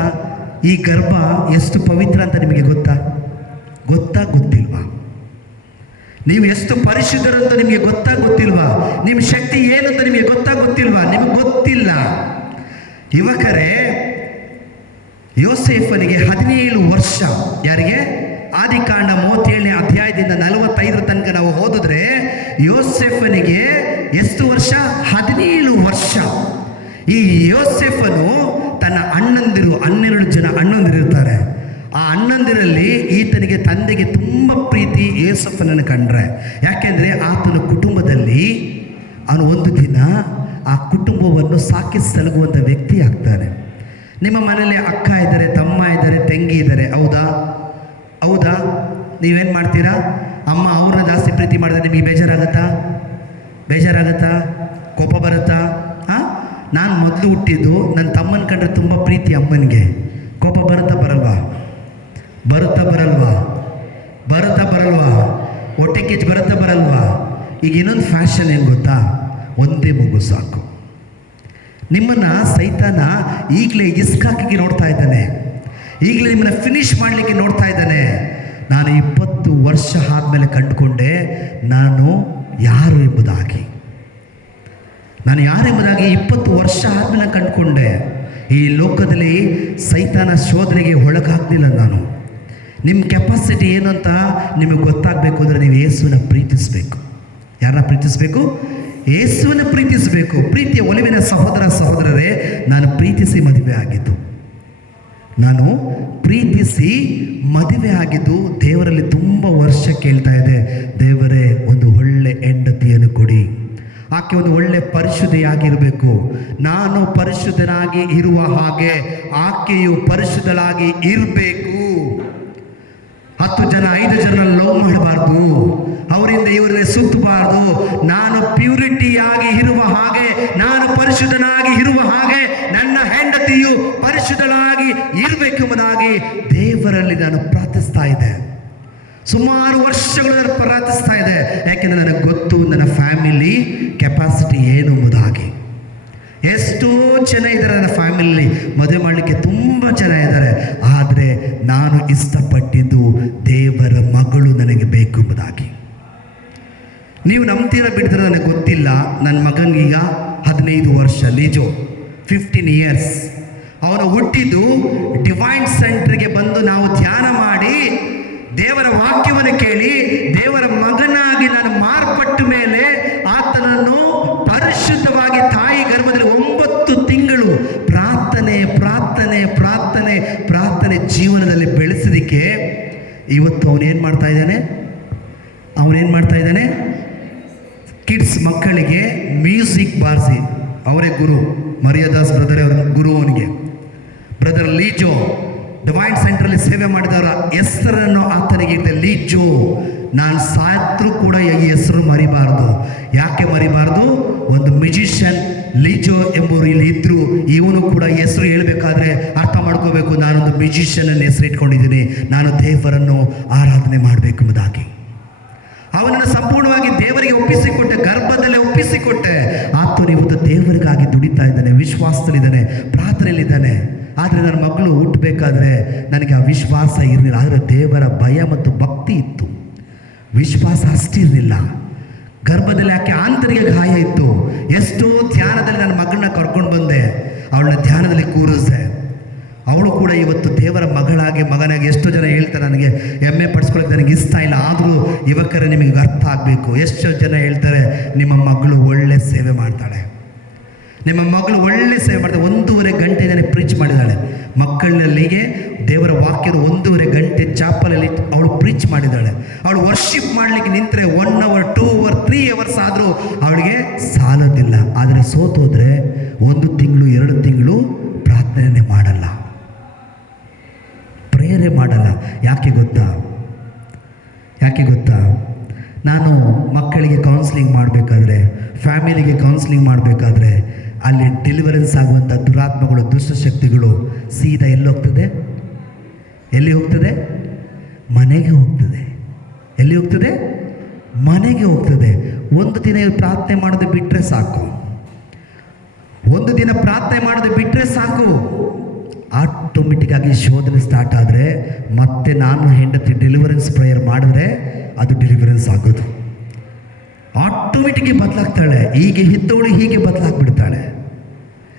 ಈ ಗರ್ಭ ಎಷ್ಟು ಪವಿತ್ರ ಅಂತ? ನಿಮಗೆ ಗೊತ್ತಿಲ್ವಾ? ನೀವು ಎಷ್ಟು ಪರಿಶುದ್ಧರಂತ ನಿಮಗೆ ಗೊತ್ತಿಲ್ವಾ? ನಿಮ್ಮ ಶಕ್ತಿ ಏನಂತ ನಿಮಗೆ ಗೊತ್ತಿಲ್ವಾ? ನಿಮಗೆ ಗೊತ್ತಿಲ್ಲ. ಯುವಕರೇ, ಯೋಸೇಫನಿಗೆ 17 ವರ್ಷ. ಯಾರಿಗೆ? ಆದಿಕಾಂಡ 37ನೇ ಅಧ್ಯಾಯದಿಂದ 45 ತನಕ ನಾವು ಓದಿದ್ರೆ ಯೋಸೇಫನಿಗೆ ಎಷ್ಟು ವರ್ಷ? 17 ವರ್ಷ. ಈ ಯೋಸೇಫನು ತನ್ನ ಅಣ್ಣಂದಿರು, 12 ಜನ ಅಣ್ಣಂದಿರಿರ್ತಾರೆ. ಆ ಅಣ್ಣಂದಿರಲ್ಲಿ ಈತನಿಗೆ ತಂದೆಗೆ ತುಂಬ ಪ್ರೀತಿ ಯೋಸೇಫನನ್ನು ಕಂಡ್ರೆ. ಯಾಕೆಂದರೆ ಆತನ ಕುಟುಂಬದಲ್ಲಿ ಅವನು ಒಂದು ದಿನ ಆ ಕುಟುಂಬವನ್ನು ಸಾಕಿ ಸಲಗುವಂಥ ವ್ಯಕ್ತಿ ಆಗ್ತಾನೆ. ನಿಮ್ಮ ಮನೇಲಿ ಅಕ್ಕ ಇದ್ದಾರೆ, ತಮ್ಮ ಇದ್ದಾರೆ, ತಂಗಿ ಇದ್ದಾರೆ, ಹೌದಾ? ನೀವೇನು ಮಾಡ್ತೀರಾ? ಅಮ್ಮ ಅವ್ರನ್ನ ಜಾಸ್ತಿ ಪ್ರೀತಿ ಮಾಡಿದ್ರೆ ನಿಮಗೆ ಬೇಜಾರಾಗತ್ತಾ? ಕೋಪ ಬರುತ್ತಾ? ನಾನು ಮೊದಲು ಹುಟ್ಟಿದ್ದು ನನ್ನ ತಮ್ಮನ ಕಂಡ್ರೆ ತುಂಬ ಪ್ರೀತಿ ಅಮ್ಮನಿಗೆ. ಕೋಪ ಬರುತ್ತಾ ಬರಲ್ವಾ? ಹೊಟ್ಟೆ ಕಿಚ್ಚು ಬರುತ್ತಾ ಬರಲ್ವಾ? ಈಗ ಇನ್ನೊಂದು ಫ್ಯಾಷನ್ ಏನು ಗೊತ್ತಾ? ಒಂದೇ ಮಗು ಸಾಕು. ನಿಮ್ಮನ್ನು ಸೈತಾನ ಈಗಲೇ ಇಸ್ಕಾಕಿಗೆ ನೋಡ್ತಾ ಇದ್ದಾನೆ, ಈಗಲೇ ನಿಮ್ಮನ್ನು ಫಿನಿಶ್ ಮಾಡಲಿಕ್ಕೆ ನೋಡ್ತಾ ಇದ್ದಾನೆ. ನಾನು 20 ವರ್ಷ ಆದಮೇಲೆ ಕಂಡುಕೊಂಡೆ ನಾನು ಯಾರು ಎಂಬುದಾಗಿ. 20 ವರ್ಷ ಆದಮೇಲೆ ಕಂಡುಕೊಂಡೆ. ಈ ಲೋಕದಲ್ಲಿ ಸೈತಾನ ಶೋಧನೆಗೆ ಒಳಗಾಗಲಿಲ್ಲ ನಾನು. ನಿಮ್ಮ ಕೆಪಾಸಿಟಿ ಏನು ಅಂತ ನಿಮಗೆ ಗೊತ್ತಾಗಬೇಕು ಅಂದರೆ ನೀವು ಯೇಸುವಿನ ಪ್ರೀತಿಸಬೇಕು. ಯಾರನ್ನ ಪ್ರೀತಿಸಬೇಕು? ಯೇಸುವನ್ನು ಪ್ರೀತಿಸಬೇಕು. ಪ್ರೀತಿಯ ಒಲವಿನ ಸಹೋದರ ಸಹೋದರರೇ, ನಾನು ಪ್ರೀತಿಸಿ ಮದುವೆ ಆಗಿದ್ದು, ನಾನು ಪ್ರೀತಿಸಿ ಮದುವೆ ಆಗಿದ್ದು ದೇವರಲ್ಲಿ ತುಂಬ ವರ್ಷ ಕೇಳ್ತಾ ಇದೆ, ದೇವರೇ ಒಂದು ಒಳ್ಳೆ ಹೆಂಡತಿಯನ್ನು ಕೊಡಿ, ಆಕೆ ಒಂದು ಒಳ್ಳೆ ಪರಿಶುದ್ಧೆಯಾಗಿರಬೇಕು, ನಾನು ಪರಿಶುದ್ಧನಾಗಿ ಇರುವ ಹಾಗೆ ಆಕೆಯು ಪರಿಶುದ್ಧಳಾಗಿ ಇರಬೇಕು. 10 ಜನ 5 ಜನ ಲವ್ ಮಾಡಬಾರ್ದು, ಅವರಿಂದ ಇವರನ್ನೇ ಸುತ್ತಬಾರ್ದು. ನಾನು ಪ್ಯೂರಿಟಿಯಾಗಿ ಇರುವ ಹಾಗೆ, ನಾನು ಪರಿಶುದ್ಧನಾಗಿ ಇರುವ ಹಾಗೆ ನನ್ನ ಹೆಂಡತಿಯು ಪರಿಶುದ್ಧಳಾಗಿ ಇರಬೇಕೆಂಬುದಾಗಿ ದೇವರಲ್ಲಿ ನಾನು ಪ್ರಾರ್ಥಿಸ್ತಾ ಇದ್ದೆ. ಸುಮಾರು ವರ್ಷಗಳು ನಾನು ಪ್ರಾರ್ಥಿಸ್ತಾ ಇದೆ. ಯಾಕೆಂದರೆ ನನಗೆ ಗೊತ್ತು ನನ್ನ ಫ್ಯಾಮಿಲಿ ಕೆಪಾಸಿಟಿ ಏನು ಎಂಬುದಾಗಿ. ಎಷ್ಟೋ ಜನ ಇದ್ದಾರೆ ನನ್ನ ಫ್ಯಾಮಿಲಿ, ಮದುವೆ ಮಾಡಲಿಕ್ಕೆ ತುಂಬ ಜನ ಇದ್ದಾರೆ. ಆದರೆ ನಾನು ಇಷ್ಟಪಟ್ಟಿದ್ದು ದೇವರ ಮಗಳು ನನಗೆ ಬೇಕು ಎಂಬುದಾಗಿ. ನೀವು ನಂಬ್ತೀರಾ ಬಿಡ್ತೀರ ನನಗೆ ಗೊತ್ತಿಲ್ಲ. ನನ್ನ ಮಗನಿಗೀಗ 15 ವರ್ಷ, ಲೀಜೋ 15 ಇಯರ್ಸ್. ಅವನು ಹುಟ್ಟಿದ್ದು ಡಿವೈನ್ ಸೆಂಟ್ರಿಗೆ ಬಂದು ನಾವು ಧ್ಯಾನ ಮಾಡಿ ದೇವರ ವಾಕ್ಯವನ್ನು ಕೇಳಿ ದೇವರ ಮಗನಾಗಿ ನಾನು ಮಾರ್ಪಟ್ಟ ಮೇಲೆ ಆತನನ್ನು ಪರಿಶುದ್ಧವಾಗಿ ತಾಯಿ ಗರ್ಭದಲ್ಲಿ 9 ತಿಂಗಳು ಪ್ರಾರ್ಥನೆ ಪ್ರಾರ್ಥನೆ ಪ್ರಾರ್ಥನೆ ಪ್ರಾರ್ಥನೆ ಜೀವನದಲ್ಲಿ ಬೆಳೆಸೋದಕ್ಕೆ ಇವತ್ತು ಅವನೇನು ಮಾಡ್ತಾ ಇದ್ದಾನೆ, ಕಿಡ್ಸ್ ಮಕ್ಕಳಿಗೆ ಮ್ಯೂಸಿಕ್ ಬಾರಿಸಿ, ಅವರೇ ಗುರು, ಮರಿಯಾದಾಸ್ ಬ್ರದರ್ ಅವರ ಗುರು. ಅವನಿಗೆ ಬ್ರದರ್ ಲೀಜೋ ಡಿವೈನ್ ಸೆಂಟ್ರಲ್ಲಿ ಸೇವೆ ಮಾಡಿದವರ ಹೆಸರನ್ನು ಆತನಿಗೆ ಇದ್ದ ಲೀಜೋ. ನಾನು ಸಾತ್ರೂ ಕೂಡ ಈ ಹೆಸರು ಮರಿಬಾರ್ದು. ಯಾಕೆ ಮರಿಬಾರ್ದು? ಒಂದು ಮ್ಯೂಸಿಷಿಯನ್ ಲೀಜೋ ಎಂಬುವರು ಇಲ್ಲಿ ಇದ್ದರು. ಇವನು ಕೂಡ ಹೆಸರು ಹೇಳಬೇಕಾದ್ರೆ ಅರ್ಥ ಮಾಡ್ಕೋಬೇಕು, ನಾನೊಂದು ಮ್ಯೂಸಿಷಿಯನ್ ಅನ್ನು ಹೆಸರು ಇಟ್ಕೊಂಡಿದ್ದೀನಿ, ನಾನು ದೇವರನ್ನು ಆರಾಧನೆ ಮಾಡಬೇಕೆಂಬುದಾಗಿ. ಅವನನ್ನು ಸಂಪೂರ್ಣವಾಗಿ ದೇವರಿಗೆ ಒಪ್ಪಿಸಿಕೊಟ್ಟೆ, ಗರ್ಭದಲ್ಲೇ ಒಪ್ಪಿಸಿಕೊಟ್ಟೆ. ಆತನು ಇವತ್ತು ದೇವರಿಗಾಗಿ ದುಡಿತಾ ಇದ್ದಾನೆ, ವಿಶ್ವಾಸದಲ್ಲಿದ್ದಾನೆ, ಪ್ರಾರ್ಥನೆಯಲ್ಲಿದ್ದಾನೆ. ಆದರೆ ನನ್ನ ಮಗಳು ಹುಟ್ಟಬೇಕಾದ್ರೆ ನನಗೆ ಆ ವಿಶ್ವಾಸ ಇರಲಿಲ್ಲ. ಆದರೆ ದೇವರ ಭಯ ಮತ್ತು ಭಕ್ತಿ ಇತ್ತು, ವಿಶ್ವಾಸ ಅಷ್ಟಿರಲಿಲ್ಲ. ಗರ್ಭದಲ್ಲಿ ಆಕೆ ಆಂತರಿಕ ಗಾಯ ಇತ್ತು. ಎಷ್ಟೋ ಧ್ಯಾನದಲ್ಲಿ ನನ್ನ ಮಗಳನ್ನ ಕರ್ಕೊಂಡು ಬಂದೆ, ಅವಳನ್ನ ಧ್ಯಾನದಲ್ಲಿ ಕೂರಿಸಿದೆ. ಅವಳು ಕೂಡ ಇವತ್ತು ದೇವರ ಮಗನಾಗಿ ಎಷ್ಟೋ ಜನ ಹೇಳ್ತಾರೆ, ನನಗೆ ಹೆಮ್ಮೆ ಪಡಿಸ್ಕೊಳ್ಳೋಕೆ ನನಗೆ ಇಷ್ಟ ಇಲ್ಲ. ಆದರೂ ಯುವಕರೇ ನಿಮಗೆ ಅರ್ಥ ಆಗಬೇಕು. ಎಷ್ಟೋ ಜನ ಹೇಳ್ತಾರೆ ನಿಮ್ಮ ಮಗಳು ಒಳ್ಳೆ ಸೇವೆ ಮಾಡ್ತಾಳೆ, ನಿಮ್ಮ ಮಗಳು ಒಳ್ಳೆ ಸೇವೆ ಮಾಡ್ತಾಳೆ. 1.5 ಗಂಟೆ ನನಗೆ ಪ್ರೀಚ್ ಮಾಡಿದ್ದಾಳೆ. ಮಕ್ಕಳಲ್ಲಿಗೆ ದೇವರ ವಾಕ್ಯದ 1.5 ಗಂಟೆ ಚಾಪಲಲ್ಲಿ ಅವಳು ಪ್ರೀಚ್ ಮಾಡಿದ್ದಾಳೆ. ಅವಳು ವರ್ಷಿಪ್ ಮಾಡಲಿಕ್ಕೆ ನಿಂತರೆ 1 hour 2 hour 3 hours ಆದರೂ ಅವಳಿಗೆ ಸಾಲೋದಿಲ್ಲ. ಆದರೆ ಸೋತೋದ್ರೆ 1 ತಿಂಗಳು 2 ತಿಂಗಳು ಪ್ರಾರ್ಥನೆ ಮಾಡಲ್ಲ, ಪ್ರೇಯರೇ ಮಾಡಲ್ಲ. ಯಾಕೆ ಗೊತ್ತಾ? ನಾನು ಮಕ್ಕಳಿಗೆ ಕೌನ್ಸಿಲಿಂಗ್ ಮಾಡಬೇಕಾದ್ರೆ, ಫ್ಯಾಮಿಲಿಗೆ ಕೌನ್ಸಿಲಿಂಗ್ ಮಾಡಬೇಕಾದ್ರೆ ಅಲ್ಲಿ ಡೆಲಿವರೆನ್ಸ್ ಆಗುವಂಥ ದುರಾತ್ಮಗಳು, ದುಷ್ಟಶಕ್ತಿಗಳು ಸೀದಾ ಎಲ್ಲಿ ಹೋಗ್ತದೆ? ಮನೆಗೆ ಹೋಗ್ತದೆ. ಎಲ್ಲಿ ಹೋಗ್ತದೆ? ಮನೆಗೆ ಹೋಗ್ತದೆ. ಒಂದು ದಿನ ಪ್ರಾರ್ಥನೆ ಮಾಡೋದು ಬಿಟ್ಟರೆ ಸಾಕು, ಆಟೋಮೆಟಿಕ್ಕಾಗಿ ಶೋಧನೆ ಸ್ಟಾರ್ಟ್ ಆದರೆ ಮತ್ತೆ ನಾನು ಹೆಂಡತಿ ಡೆಲಿವರೆನ್ಸ್ ಪ್ರೇಯರ್ ಮಾಡಿದ್ರೆ ಅದು ಡೆಲಿವರೆನ್ಸ್ ಆಗೋದು. ಆಟೋಮೆಟಿಕ್ಗೆ ಬದಲಾಗ್ತಾಳೆ. ಹೀಗೆ ಇದ್ದವಳು ಹೀಗೆ ಬದಲಾಗ್ಬಿಡ್ತಾಳೆ,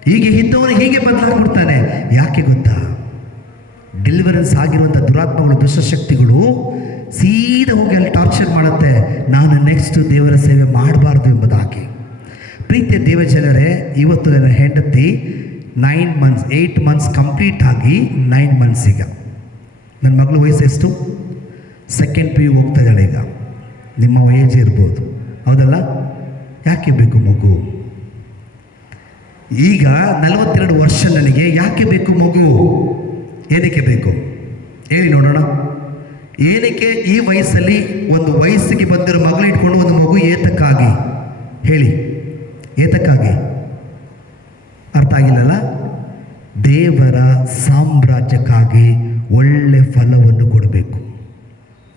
ಹೀಗೆ ಇದ್ದವನು ಹೀಗೆ ಬದಲಾಗ್ಬಿಡ್ತಾನೆ. ಯಾಕೆ ಗೊತ್ತಾ? ಡೆಲಿವರೆನ್ಸ್ ಆಗಿರುವಂಥ ದುರಾತ್ಮಗಳು, ದುಷ್ಟಶಕ್ತಿಗಳು ಸೀದಾ ಹೋಗಿ ಅಲ್ಲಿ ಟಾರ್ಚರ್ ಮಾಡುತ್ತೆ, ನಾನು ನೆಕ್ಸ್ಟ್ ದೇವರ ಸೇವೆ ಮಾಡಬಾರ್ದು ಎಂಬುದಾಗಿ. ಪ್ರೀತಿಯ ದೇವಜನರೇ, ಇವತ್ತು ನನ್ನ ಹೆಂಡತಿ 9 months 8 months ಕಂಪ್ಲೀಟ್ ಆಗಿ 9 months ಈಗ. ನನ್ನ ಮಗಳು ವಯಸ್ಸು ಎಷ್ಟು? 2nd PU ಹೋಗ್ತಾ ಇದ್ದಾಳೆ. ಈಗ ನಿಮ್ಮ ಏಜ್ ಇರ್ಬೋದು, ಹೌದಲ್ಲ? ಯಾಕೆ ಬೇಕು ಮಗು? ಈಗ 42 ವರ್ಷ ನನಗೆ. ಯಾಕೆ ಬೇಕು ಮಗು? ಏನಕ್ಕೆ ಬೇಕು ಹೇಳಿ ನೋಡೋಣ. ಏನಕ್ಕೆ ಈ ವಯಸ್ಸಲ್ಲಿ ಒಂದು ವಯಸ್ಸಿಗೆ ಬಂದಿರೋ ಮಗಳು ಇಟ್ಕೊಂಡು ಒಂದು ಮಗು ಏತಕ್ಕಾಗಿ ಹೇಳಿ? ಏತಕ್ಕಾಗಿ? ಅರ್ಥ ಆಗಿಲ್ಲಲ್ಲ? ದೇವರ ಸಾಮ್ರಾಜ್ಯಕ್ಕಾಗಿ ಒಳ್ಳೆ ಫಲವನ್ನು ಕೊಡಬೇಕು.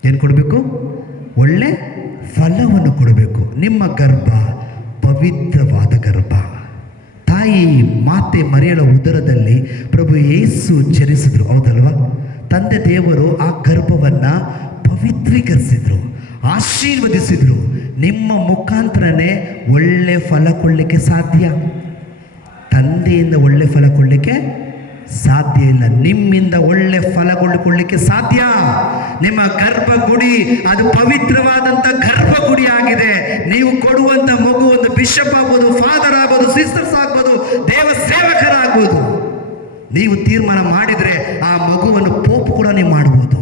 ಏನು ಕೊಡಬೇಕು? ಒಳ್ಳೆ ಫಲವನ್ನು ಕೊಡಬೇಕು. ನಿಮ್ಮ ಗರ್ಭ ಪವಿತ್ರವಾದ ಗರ್ಭ. ತಾಯಿ ಮಾತೆ ಮರಿಯಳ ಉದರದಲ್ಲಿ ಪ್ರಭು ಯೇಸು ಜನಿಸಿದ್ರು, ಹೌದಲ್ವಾ? ತಂದೆ ದೇವರು ಆ ಗರ್ಭವನ್ನು ಪವಿತ್ರೀಕರಿಸಿದ್ರು, ಆಶೀರ್ವದಿಸಿದ್ರು. ನಿಮ್ಮ ಮುಖಾಂತರನೇ ಒಳ್ಳೆ ಫಲ ಕೊಡಲಿಕ್ಕೆ ಸಾಧ್ಯ. ತಂದೆಯಿಂದ ಒಳ್ಳೆ ಫಲ ಕೊಡಲಿಕ್ಕೆ ಸಾಧ್ಯ ಇಲ್ಲ, ನಿಮ್ಮಿಂದ ಒಳ್ಳೆ ಫಲ ಕೊಳ್ಳಿಕ್ಕೆ ಸಾಧ್ಯ. ನಿಮ್ಮ ಗರ್ಭಗುಡಿ ಅದು ಪವಿತ್ರವಾದಂಥ ಗರ್ಭಗುಡಿ ಆಗಿದೆ. ನೀವು ಕೊಡುವಂಥ ಮಗು ಒಂದು ಬಿಷಪ್ ಆಗ್ಬೋದು, ಫಾದರ್ ಆಗ್ಬೋದು, ಸಿಸ್ಟರ್ಸ್ ಆಗ್ಬೋದು, ದೇವ ಸೇವಕರಾಗ್ಬೋದು. ನೀವು ತೀರ್ಮಾನ ಮಾಡಿದರೆ ಆ ಮಗುವನ್ನು ಪೋಪ್ ಕೂಡ ನೀವು ಮಾಡ್ಬೋದು.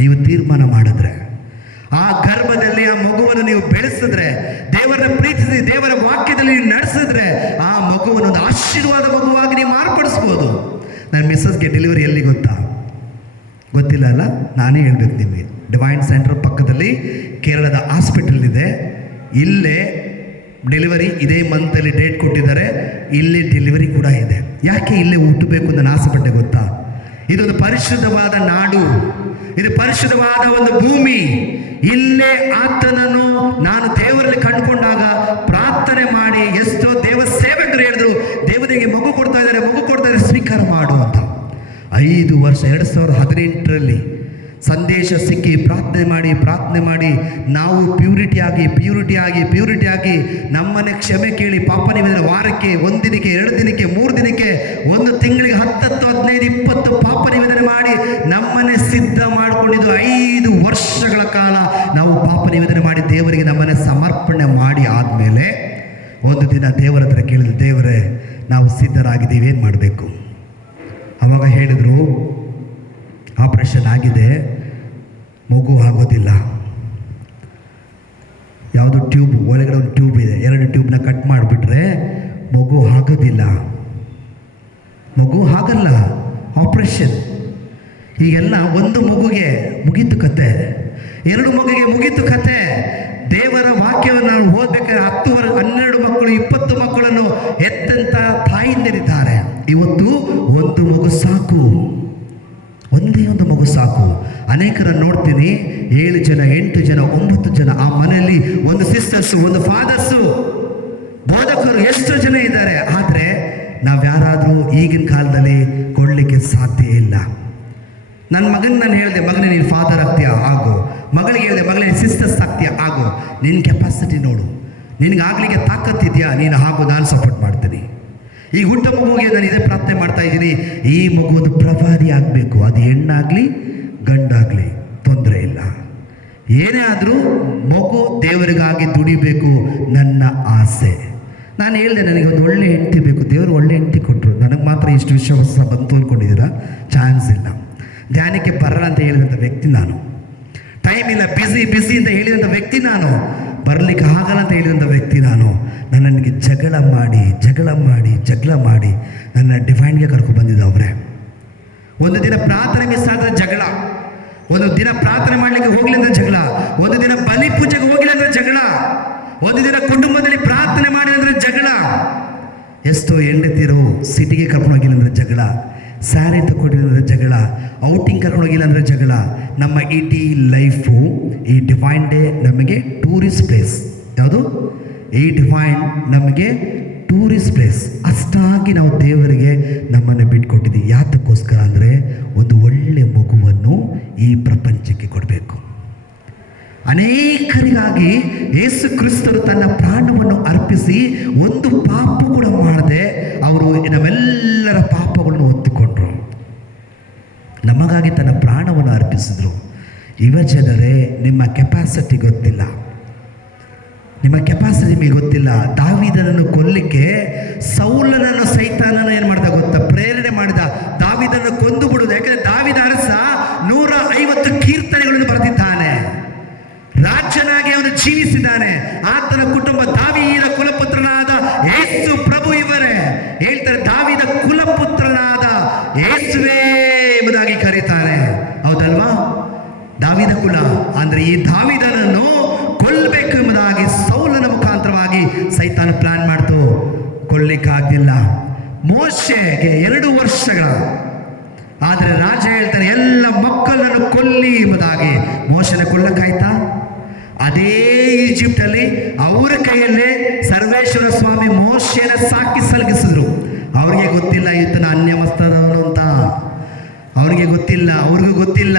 ನೀವು ತೀರ್ಮಾನ ಮಾಡಿದ್ರೆ, ಆ ಗರ್ಭದಲ್ಲಿ ಆ ಮಗುವನ್ನು ನೀವು ಬೆಳೆಸಿದ್ರೆ, ದೇವರನ್ನ ಪ್ರೀತಿಸಿ ದೇವರ ವಾಕ್ಯದಲ್ಲಿ ನೀವು ನಡೆಸಿದ್ರೆ, ಆ ಮಗುವನ್ನು ಒಂದು ಆಶೀರ್ವಾದ ಮಗುವಾಗಿ ನೀವು ಮಾರ್ಪಡಿಸ್ಬೋದು. ನನ್ನ ಮಿಸ್ಸಸ್ಗೆ ಡೆಲಿವರಿ ಎಲ್ಲಿ ಗೊತ್ತಿಲ್ಲ ಅಲ್ಲ, ನಾನೇ ಹೇಳ್ಬೇಕು ನಿಮಗೆ. ಡಿವೈನ್ ಸೆಂಟರ್ ಪಕ್ಕದಲ್ಲಿ ಕೇರಳದ ಹಾಸ್ಪಿಟಲ್ ಇದೆ. ಇಲ್ಲೇ ಡೆಲಿವರಿ ಇದೇ ಮಂತಲ್ಲಿ ಡೇಟ್ ಕೊಟ್ಟಿದ್ದಾರೆ. ಇಲ್ಲಿ ಡೆಲಿವರಿ ಕೂಡ ಇದೆ. ಯಾಕೆ ಇಲ್ಲೇ ಹುಟ್ಟಬೇಕು ಅಂತ ನಾನು ಆಸೆಪಟ್ಟೆ ಗೊತ್ತಾ? ಇದೊಂದು ಪರಿಶುದ್ಧವಾದ ನಾಡು, ಇದು ಪರಿಶುದ್ಧವಾದ ಒಂದು ಭೂಮಿ. ಇಲ್ಲೇ ಆತನನ್ನು ನಾನು ದೇವರಲ್ಲಿ ಕಂಡುಕೊಂಡಾಗ ಪ್ರಾರ್ಥನೆ ಮಾಡಿ, ಎಷ್ಟೋ ದೇವ ಸೇವಕರು ಹೇಳಿದ್ರು, ದೇವರಿಗೆ ಮಗು ಕೊಡ್ತಾ ಇದ್ದಾರೆ, ಸ್ವೀಕಾರ ಮಾಡು ಅಂತ. 5 ವರ್ಷ 2018ರಲ್ಲಿ ಸಂದೇಶ ಸಿಕ್ಕಿ ಪ್ರಾರ್ಥನೆ ಮಾಡಿ ನಾವು ಪ್ಯೂರಿಟಿ ಆಗಿ ನಮ್ಮನೆ ಕ್ಷಮೆ ಕೇಳಿ ಪಾಪ ನಿವೇದನೆ ವಾರಕ್ಕೆ 1 ದಿನಕ್ಕೆ 2 ದಿನಕ್ಕೆ 3 ದಿನಕ್ಕೆ 1 ತಿಂಗಳಿಗೆ 10 15 20 ಪಾಪ ನಿವೇದನೆ ಮಾಡಿ ನಮ್ಮನೆ ಸಿದ್ಧ ಮಾಡಿಕೊಂಡಿದ್ದು. 5 ವರ್ಷಗಳ ಕಾಲ ನಾವು ಪಾಪ ನಿವೇದನೆ ಮಾಡಿ ದೇವರಿಗೆ ನಮ್ಮನೆ ಸಮರ್ಪಣೆ ಮಾಡಿ ಆದಮೇಲೆ ಒಂದು ದಿನ ದೇವರ ಹತ್ರ ಕೇಳಿದ್ರು, ದೇವರೇ ನಾವು ಸಿದ್ಧರಾಗಿದ್ದೀವಿ, ಏನು ಮಾಡಬೇಕು? ಆವಾಗ ಹೇಳಿದರು, ಆಪರೇಷನ್ ಆಗಿದೆ, ಮಗು ಆಗೋದಿಲ್ಲ. ಯಾವುದು ಟ್ಯೂಬ್ ಒಳಗಡೆ ಒಂದು ಟ್ಯೂಬ್ ಇದೆ, 2 ಟ್ಯೂಬ್ನ ಕಟ್ ಮಾಡಿಬಿಟ್ರೆ ಮಗು ಆಗೋದಿಲ್ಲ, ಮಗು ಆಗಲ್ಲ, ಆಪ್ರೇಷನ್. ಈಗೆಲ್ಲ 1 ಮಗುಗೆ ಮುಗೀತು ಕತೆ, 2 ಮಗುಗೆ ಮುಗೀತು ಕತೆ. ದೇವರ ವಾಕ್ಯವನ್ನು ನಾವು ಓದಬೇಕಾದ್ರೆ 10 12 ಮಕ್ಕಳು 20 ಮಕ್ಕಳನ್ನು ಎತ್ತಂತ ತಾಯಿಂದಿರಿದ್ದಾರೆ. ಇವತ್ತು 1 ಮಗು ಸಾಕು, ಒಂದೇ ಒಂದು ಮಗು ಸಾಕು. ಅನೇಕರನ್ನು ನೋಡ್ತೀನಿ, 7 ಜನ 8 ಜನ 9 ಜನ ಆ ಮನೆಯಲ್ಲಿ, ಒಂದು ಸಿಸ್ಟರ್ಸು, ಒಂದು ಫಾದರ್ಸು, ಬೋಧಕರು, ಎಷ್ಟು ಜನ ಇದ್ದಾರೆ. ಆದರೆ ನಾವ್ಯಾರಾದರೂ ಈಗಿನ ಕಾಲದಲ್ಲಿ ಕೊಡಲಿಕ್ಕೆ ಸಾಧ್ಯ ಇಲ್ಲ. ನನ್ನ ಮಗನ ನಾನು ಹೇಳಿದೆ, ಮಗನೇ ನೀನು ಫಾದರ್ ಆಗ್ತೀಯಾ ಆಗೋ. ಮಗಳಿಗೆ ಹೇಳಿದೆ, ಮಗಳೇ ನೀನು ಸಿಸ್ಟರ್ಸ್ ಆಗ್ತೀಯಾ ಆಗೋ. ನಿನ್ನ ಕೆಪಾಸಿಟಿ ನೋಡು, ನಿನಗಾಗಲಿಕ್ಕೆ ತಾಕತ್ತಿದೆಯಾ, ನೀನು ಆಗೋ, ನಾನು ಸಪೋರ್ಟ್ ಮಾಡ್ತೀನಿ. ಈಗ ಹುಟ್ಟ ಮಗುವಿಗೆ ನಾನು ಇದೇ ಪ್ರಾರ್ಥನೆ ಮಾಡ್ತಾ ಇದ್ದೀನಿ, ಈ ಮಗು ಒಂದು ಪ್ರವಾದಿ ಆಗಬೇಕು. ಅದು ಹೆಣ್ಣಾಗಲಿ ಗಂಡಾಗಲಿ ತೊಂದರೆ ಇಲ್ಲ, ಏನೇ ಆದರೂ ಮಗು ದೇವರಿಗಾಗಿ ದುಡಿಬೇಕು, ನನ್ನ ಆಸೆ. ನಾನು ಹೇಳಿದೆ, ನನಗೆ ಒಂದು ಒಳ್ಳೆ ಹೆಂಡತಿ ಬೇಕು, ದೇವರು ಒಳ್ಳೆ ಹೆಂಡತಿ ಕೊಟ್ಟರು, ನನಗೆ ಮಾತ್ರ ಇಷ್ಟು ವಿಶ್ವಾಸ ಬಂತು ಅಂದ್ಕೊಂಡಿದ್ದೀರಾ? ಚಾನ್ಸ್ ಇಲ್ಲ. ಧ್ಯಾನಕ್ಕೆ ಬರಲ್ಲ ಅಂತ ಹೇಳಿದಂಥ ವ್ಯಕ್ತಿ ನಾನು, ಟೈಮ್ ಇಲ್ಲ, ಬಿಸಿ ಅಂತ ಹೇಳಿದಂಥ ವ್ಯಕ್ತಿ ನಾನು, ಬರಲಿಕ್ಕೆ ಆಗಲ್ಲ ಅಂತ ಹೇಳಿದಂಥ ವ್ಯಕ್ತಿ ನಾನು. ನನಗೆ ಜಗಳ ಮಾಡಿ ನನ್ನ ಡಿವೈನ್ಗೆ ಕರ್ಕೊಂಡು ಬಂದಿದ್ದು ಅವರೇ. ಒಂದು ದಿನ ಪ್ರಾರ್ಥನೆ ಮಿಸ್ ಆದ ಜಗಳ, ಒಂದು ದಿನ ಪ್ರಾರ್ಥನೆ ಮಾಡಲಿಕ್ಕೆ ಹೋಗಲಿ ಅಂದ್ರೆ ಜಗಳ, ಒಂದು ದಿನ ಬಲಿ ಪೂಜೆಗೆ ಹೋಗಿಲ್ಲ ಅಂದ್ರೆ ಜಗಳ, ಒಂದು ದಿನ ಕುಟುಂಬದಲ್ಲಿ ಪ್ರಾರ್ಥನೆ ಮಾಡಿ ಅಂದ್ರೆ ಜಗಳ, ಎಷ್ಟೋ ಹೆಂಡತಿರು ಸಿಟಿಗೆ ಕರ್ಕೊಂಡು ಹೋಗಿಲ್ಲ ಅಂದ್ರೆ ಜಗಳ, ಸ್ಯಾರಿ ತಗೊಂಡಿಲ್ಲ ಅಂದರೆ ಜಗಳ, ಔಟಿಂಗ್ ಕರ್ಕೊಂಡು ಹೋಗಿಲ್ಲ ಅಂದರೆ ಜಗಳ. ನಮ್ಮ ಇಡೀ ಲೈಫು ಈ ಡಿವೈನ್ ಡೇ ನಮಗೆ ಟೂರಿಸ್ಟ್ ಪ್ಲೇಸ್. ಯಾವುದು? ಈ ಡಿವೈನ್ ನಮಗೆ ಟೂರಿಸ್ಟ್ ಪ್ಲೇಸ್. ಅಷ್ಟಾಗಿ ನಾವು ದೇವರಿಗೆ ನಮ್ಮನ್ನು ಬಿಟ್ಕೊಟ್ಟಿದ್ದೀವಿ. ಯಾತಕ್ಕೋಸ್ಕರ ಅಂದರೆ ಒಂದು ಒಳ್ಳೆಯ ಮಗುವನ್ನು ಈ ಪ್ರಪಂಚಕ್ಕೆ ಕೊಡಬೇಕು. ಅನೇಕರಿಗಾಗಿ ಯೇಸು ಕ್ರಿಸ್ತರು ತನ್ನ ಪ್ರಾಣವನ್ನು ಅರ್ಪಿಸಿ ಒಂದು ಪಾಪ ಕೂಡ ಮಾಡದೆ ಅವರು ನಮ್ಮೆಲ್ಲರ ಪಾಪಗಳನ್ನು ಹೊತ್ತುಕೊಂಡ್ರು, ನಮಗಾಗಿ ತನ್ನ ಪ್ರಾಣವನ್ನು ಅರ್ಪಿಸಿದ್ರು. ಯುವ ಜನರೇ, ನಿಮ್ಮ ಕೆಪಾಸಿಟಿ ಗೊತ್ತಿಲ್ಲ, ನಿಮ್ಮ ಕೆಪಾಸಿಟಿ ನಿಮಗೆ ಗೊತ್ತಿಲ್ಲ. ದಾವೀದನನ್ನು ಕೊಲ್ಲಿಕ್ಕೆ ಸೌಲನನ್ನು ಸೈತಾನನ ಏನು ಮಾಡ್ದ ಗೊತ್ತಾ? ಪ್ರೇರಣೆ ಮಾಡಿದ ದಾವೀದನನ್ನು ಕೊಂದು ಬಿಡುವುದು. ಯಾಕಂದರೆ ದಾವೀದ ಅರಸ 150 ಕೀರ್ತನೆಗಳನ್ನು ಬರೆದಿದ್ದಾನೆ, ರಾಜನಾಗಿ ಅವನು ಜೀವಿಸಿದ್ದಾನೆ. ಆತನ ಕುಟುಂಬ ದಾವೀದ ಕುಲಪುತ್ರನಾದ ಯೇಸು ಪ್ರಭು ಇವರೇ ಹೇಳ್ತಾರೆ, ದಾವೀದ ಕುಲಪುತ್ರನಾದ ಯೇಸುವೇ ಎಂಬುದಾಗಿ ಕರೀತಾರೆ. ಹೌದಲ್ವಾ? ದಾವೀದ ಕುಲ ಅಂದ್ರೆ ಈ ದಾವೀದನನ್ನು ಕೊಲ್ಲಬೇಕು ಎಂಬುದಾಗಿ ಸೌಲನ ಮುಖಾಂತರವಾಗಿ ಸೈತಾನ ಪ್ಲಾನ್ ಮಾಡ್ತು, ಕೊಲ್ಲಿಕ್ಕಾಗಲಿಲ್ಲ. ಮೋಶೆಗೆ 2 ವರ್ಷಗಳ, ಆದರೆ ರಾಜ ಹೇಳ್ತಾನೆ ಎಲ್ಲ ಮಕ್ಕಳನ್ನು ಕೊಲ್ಲಿ ಎಂಬುದಾಗಿ. ಮೋಶೆನ ಕೊಲ್ಲಕ್ಕಾಯ್ತಾ? ಅದೇ ಈಜಿಪ್ಟಲ್ಲಿ ಅವರ ಕೈಯಲ್ಲೇ ಸರ್ವೇಶ್ವರ ಸ್ವಾಮಿ ಮೋಶೆನ ಸಾಕಿ ಸಲಗಿಸಿದ್ರು. ಅವ್ರಿಗೆ ಗೊತ್ತಿಲ್ಲ ಈತನ ಅನ್ಯಮಸ್ತದವನು ಅಂತ, ಅವ್ರಿಗೆ ಗೊತ್ತಿಲ್ಲ, ಅವ್ರಿಗೂ ಗೊತ್ತಿಲ್ಲ.